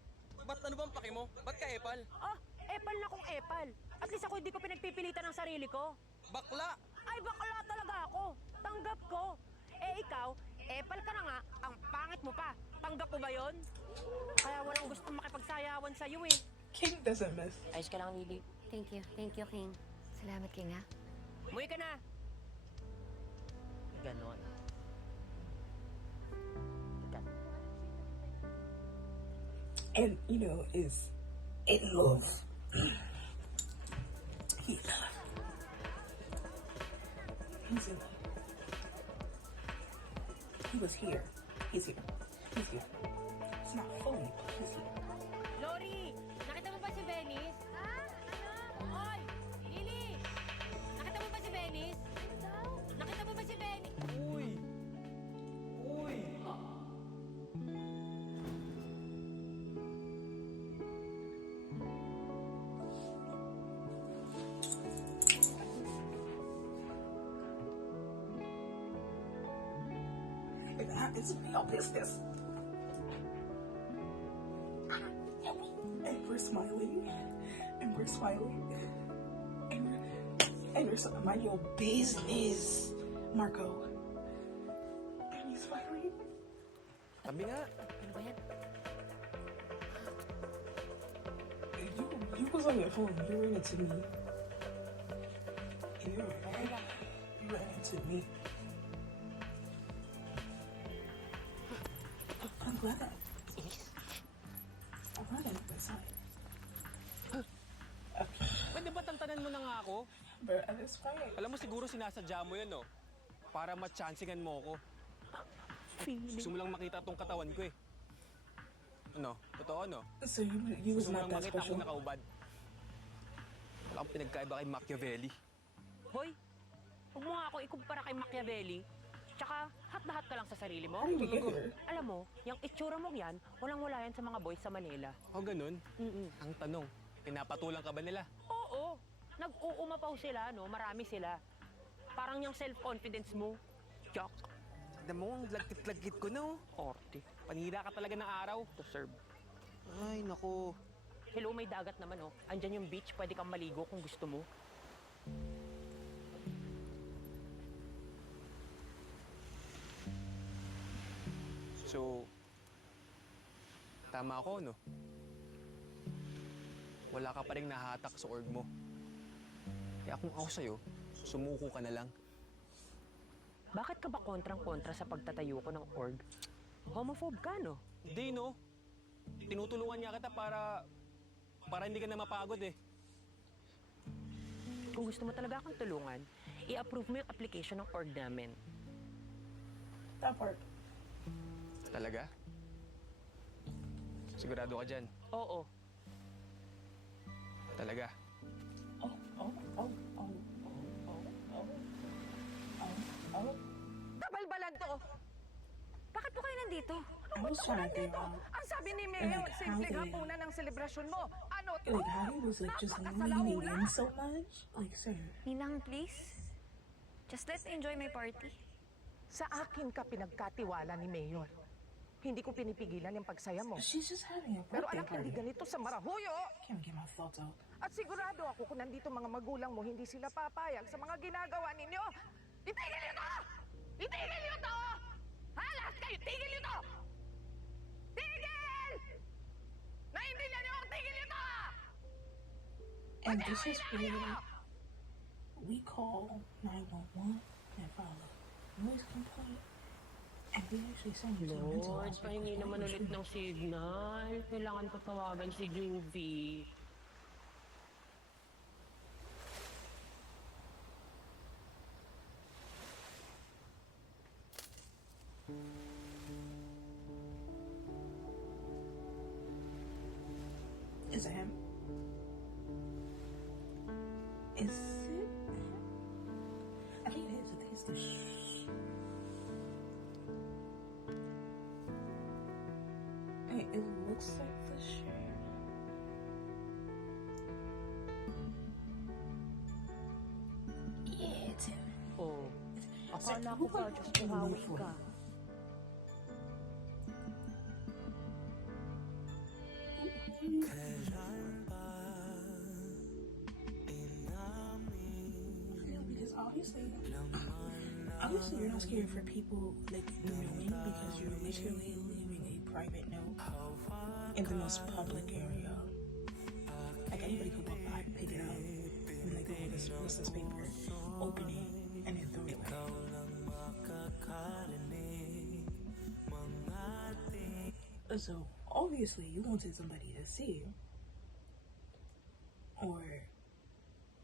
Ba't ano bang paki mo? Ba't ka epal? Ah! Epal na kung epal. At least ako hindi ko pinagpipilitan ng sarili ko. Bakla! Ay, bakla talaga ako. Tanggap ko. Eh ikaw, epal ka na nga, ang pangit mo pa. Tanggap mo ba yon? Kaya walang gustong makipagsayawan sa'yo eh. King doesn't miss. Ayos ka lang, Lily. Thank you. Thank you, King. Salamat, King, ha? Umuwi ka na. Ganon. And is in love. He's in love. He was here. He's here. He's here. It's not fully, but he's here. Lori, nakita mo ba si Venice? Ha? Ano? Oy! Lily! Nakita mo ba si Venice? Ano daw? Nakita mo ba si Venice? Uy! Uy! If it happens to be your business. And we're smiling. And we're smiling. And you're so mind your business, Marco. And he's smiling. Tabi nga. Ano ba yan? You was on your phone. You ran into me. You ran into me. I'm glad that was fine. Pwede ba tantanan mo na nga ako? But it's fine. Alam mo siguro sinasadya mo yan, no? Para matchancingan mo ako. Gusto mo lang makita tong katawan ko eh. Ano? Totoo, no? So you was Gusto mo not lang that makita special. akong nakaubad. Wala kang pinagkaiba kay Machiavelli. Hoy! Huwag mo nga ako ikumpara kay Machiavelli. Tsaka, hat-lahat ka lang sa sarili mo. How did you get here? Alam mo, yung itsura mong yan, walang-wala yan sa mga boys sa Manila. O ganun? Ang tanong, pinapatulang ka ba nila? Oo! Nag-uumapaw sila, no? Marami sila. Parang yung self-confidence mo. Yuck! Tignan mo, ang lagkit-lagkit ko, no? Orte. Panira ka talaga ng araw. To serve. Ay, naku. Hello, may dagat naman, oh. Andyan yung beach, pwede kang maligo kung gusto mo. So, tama ako, no? Wala ka pa rin nahatak sa org mo. Kaya kung ako sa'yo, sumuko ka na lang. Bakit ka ba kontrang-kontra sa pagtatayo ko ng org? Homophobe ka, no? Hindi, no? Tinutulungan niya kita para hindi ka na mapagod, eh. Kung gusto mo talaga akong tulungan, i-approve mo yung application ng org namin. That part. Talaga? Sigurado ka dyan? Oo. Talaga? oh, oh, oh, oh, oh, oh, oh, oh, oh. Kabalbalan to! Bakit po kayo nandito? I was trying to figure out Ang sabi ni Mayor, like, how simpleng they- hapunan ng selebrasyon mo. Ano to? like how he was like just leaning in so much. Like, sir. Ninang, please. Just let's enjoy my party. Sa akin ka pinagkatiwala ni Mayor. Hindi ko pinipigilan yung pagsaya mo. She's just having a Pero birthday anak, party. hindi ganito sa Marahuyo. Can't get my thoughts out. At sigurado ako kung nandito mga magulang mo, hindi sila papayag sa mga ginagawa ninyo. Itigil niyo to! Itigil niyo to! Ha? Lahat kayo, tigil niyo to! Tigil! Naintindihan niyo ako, tigil niyo to! And this is where we call 911 and file a noise complaint. And we actually send you to a mental Lord, hospital. pahingi naman ulit ng signal. Kailangan pa tawagan si Juvie. Is it him? Is it? I think it is. I think it's the Hey, it looks like the shirt. Yeah, it's him. Oh, Akala ko ba just bumawi ka? Because obviously you're not scared for people like knowing because you're literally leaving a private note in the most public area. Like anybody could walk by, pick it up, and be like, oh, what's this paper? Open it, and then throw it away. So obviously you wanted somebody to see, or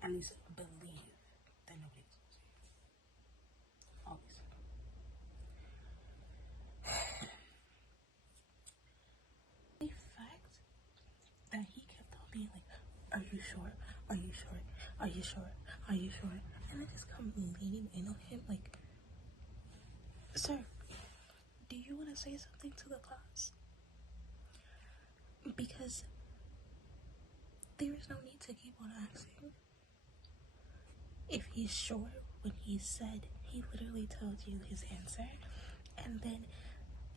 at least believe that nobody's gonna see. Obviously. The fact that he kept on being like, "Are you sure? Are you sure? Are you sure? Are you sure?" And then just come leaning in on him like, "Sir, do you want to say something to the class?" Because there is no need to keep on asking. If he's sure when he said, he literally told you his answer, and then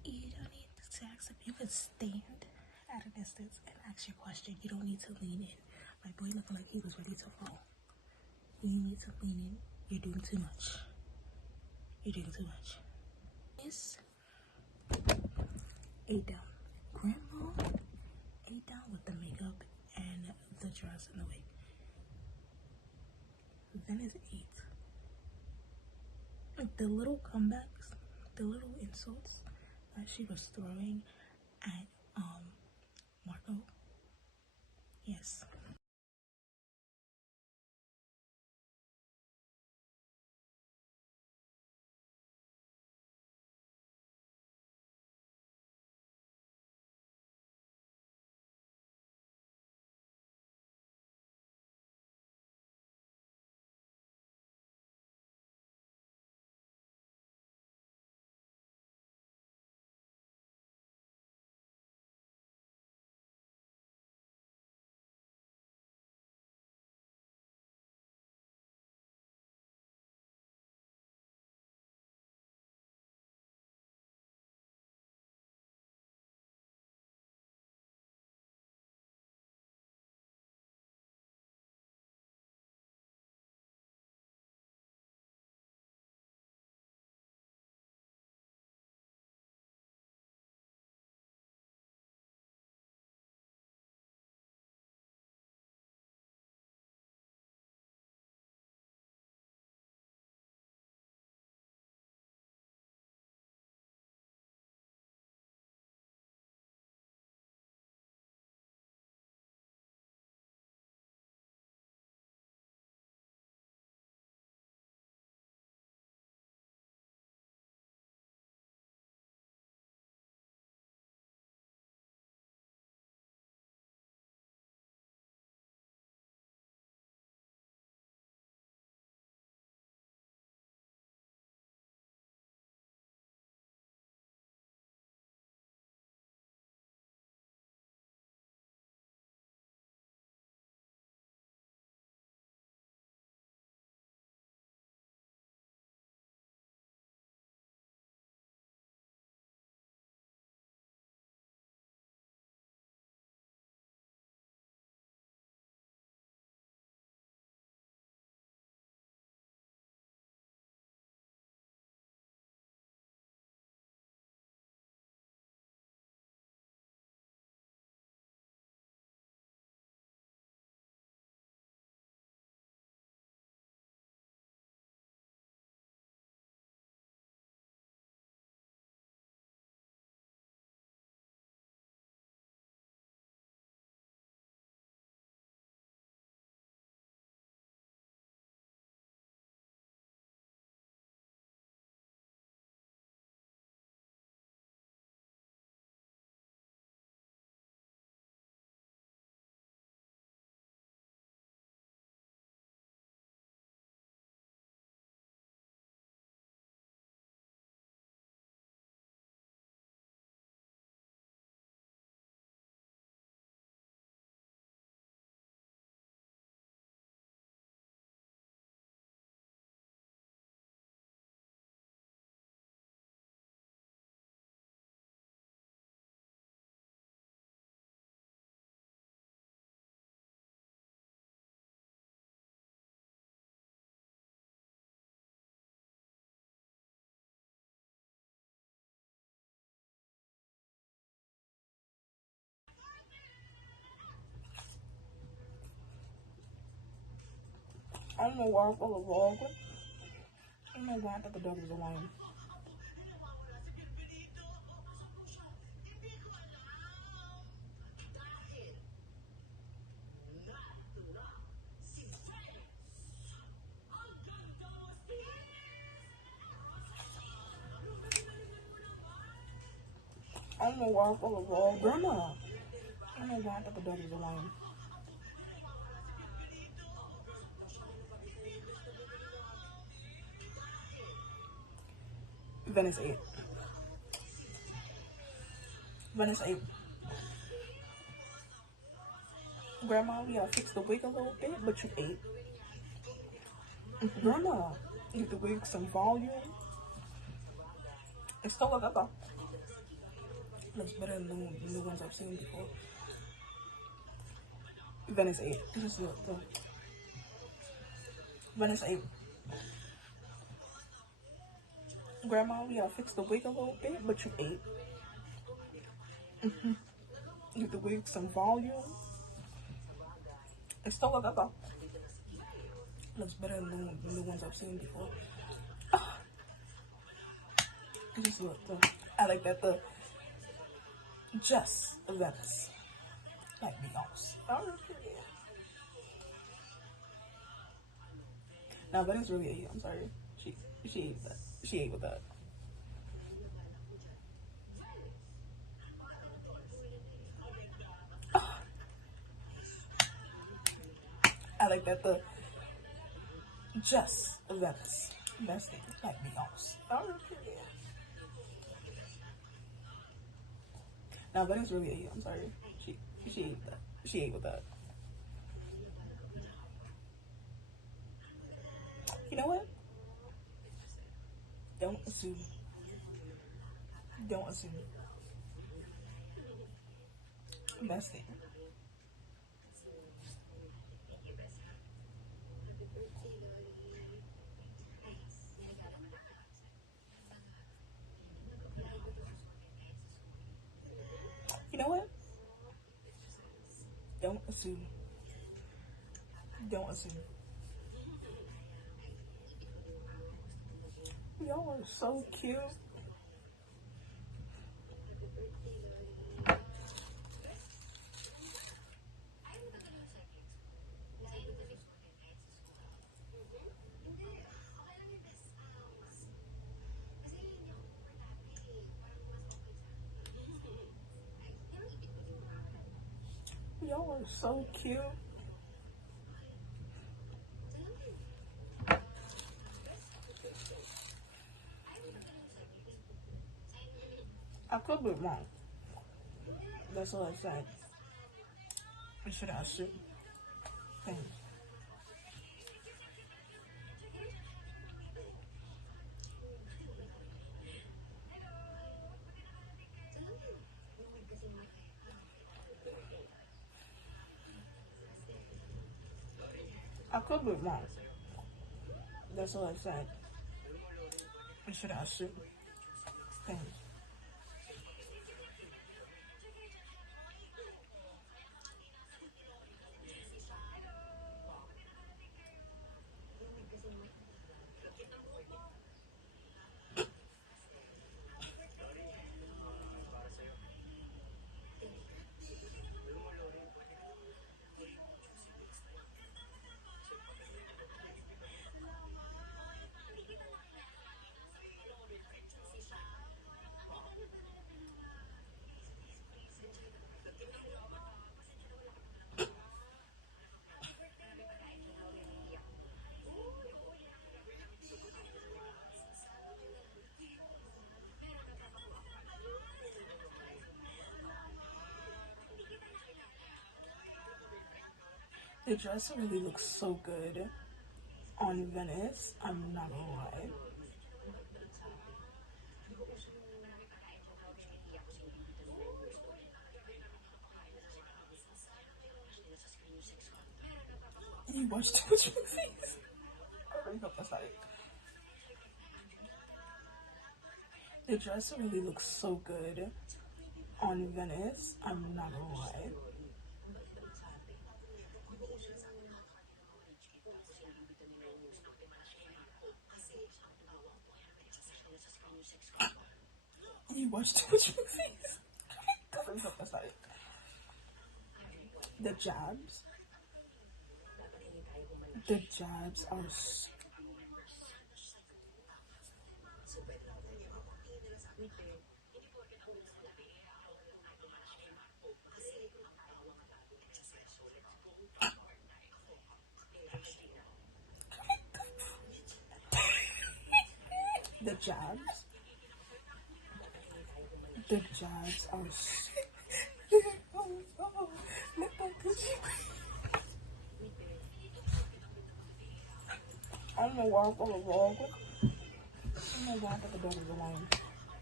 you don't need to ask him. You can stand at a distance and ask your question. You don't need to lean in. My boy looked like he was ready to fall. You need to lean in. You're doing too much. You're doing too much. Miss A-Down. Grandma A-Down with the makeup and the dress and the wig. Then is 8. Like the little comebacks, the little insults that she was throwing at Marco. Yes. I don't know why I fell vlog. I don't know why I thought the dog was alone. I don't know why I fell vlog. Grandma. I don't know why I thought the dog was alone. Venice 8. Venice 8. Grandma, we gotta fix the wig a little bit, but you ate. Grandma, give the wig some volume. It's still like that. Looks better than the ones I've seen before. Venice 8. This is the Venice 8. Grandma, we gotta fix the wig a little bit, but you ate. Give the wig some volume. It's still like that. Looks better than the ones I've seen before. Just look. I like that the Jess Venice. Like me else. Now Venice really ate. I'm sorry. She ate that. She ate with that. I like that the Jess Venice. Best thing. Like me else. Now Venice really ate. I'm sorry. She ate that. She ate with that. You know what? Don't assume. Don't assume. Best thing. You know what? Don't assume. Don't assume. Y'all are so cute. Y'all are so cute. I could be wrong. That's all I said. I should have assumed. Thanks. I could be wrong. That's all I said. I should have assumed. Thanks. The dress really looks so good on Venice. I'm not gonna lie. You watched too much movies. I already hope that's not it. The dress really looks so good on Venice. I'm not gonna lie. watch too much movies. Because I'm so excited. The jabs. The jabs are the jabs. The jabs are I don't know why I'm going wrong with. I don't know why I thought the dog was alone.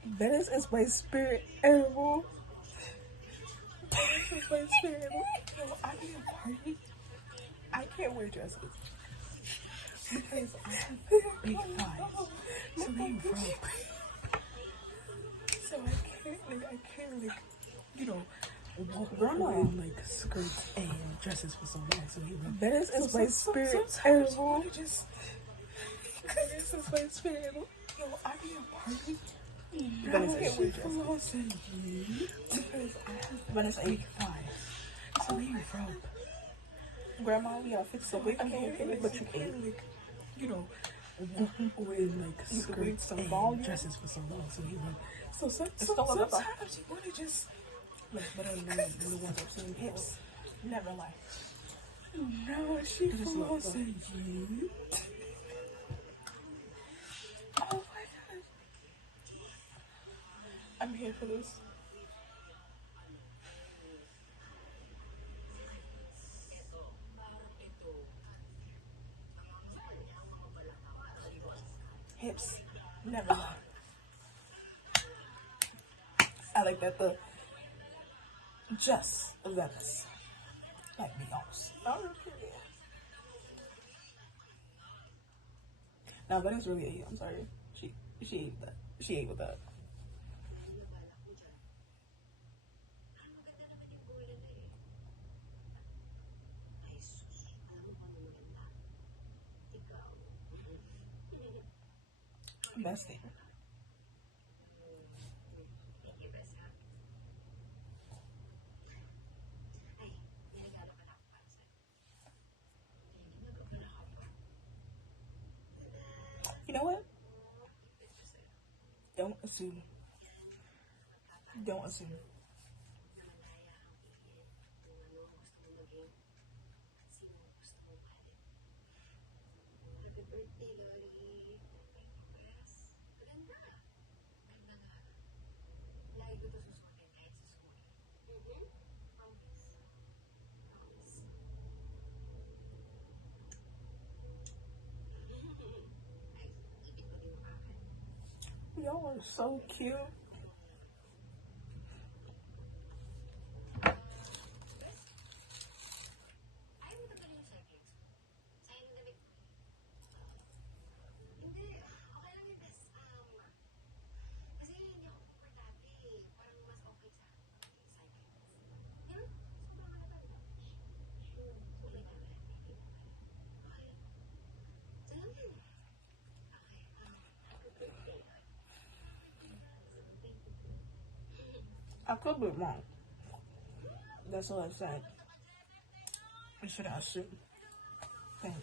Venice is my spirit animal. Venice is my spirit animal. Yo, I need a party. I can't wear dresses. Because I have big thighs. So they rope. So I can't like, you know, walk around like skirts and dresses for so long. So he Venice is my spirit animal. This is my spirit animal. Yo, I need a party. Venice, I can't wear dresses. Because I have Venice big thighs. So they rope. Grandma, we are fixed so big. I can't feel it, but you can't like, you know, walk with like skirts and dresses for so long. So he went. So sometimes you want to just like better than the ones I've seen hips. Never lie. No, she falls in you. Oh my god. I'm here for this. Hips. Never lie. I like that the just Venice. Like me else. Now Venice really ate. I'm sorry. She ate that. She ate with that. Best thing. You know what? Don't assume. Don't assume. Y'all are so cute. I could be wrong. That's all I said. I should have assumed. Thanks.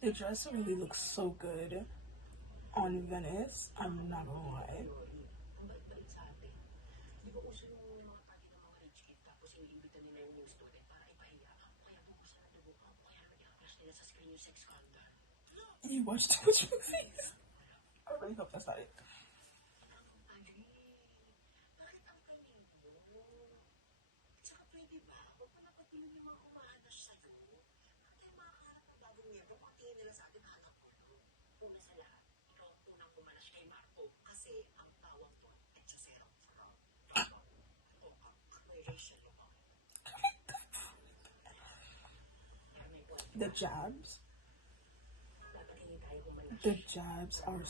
The dress really looks so good on Venice. I'm not gonna lie. You watched too much movies. I really hope that's not it. The jabs. The jabs are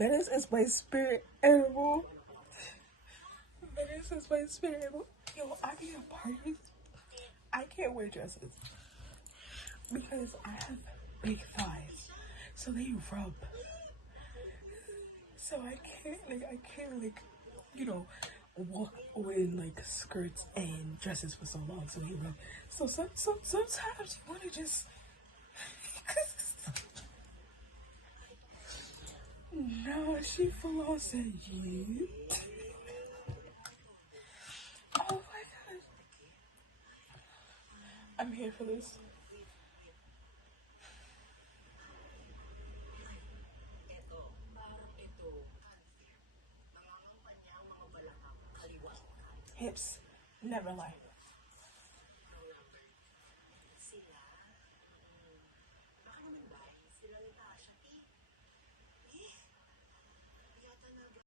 Venice is my spirit animal. Venice is my spirit animal. Yo, I be at parties. I can't wear dresses because I have big thighs, so they rub. So I can't you know, walk in like skirts and dresses for so long, so they rub. So sometimes you want to just. No, she full on said you. Oh my gosh. I'm here for this. Hips never lie.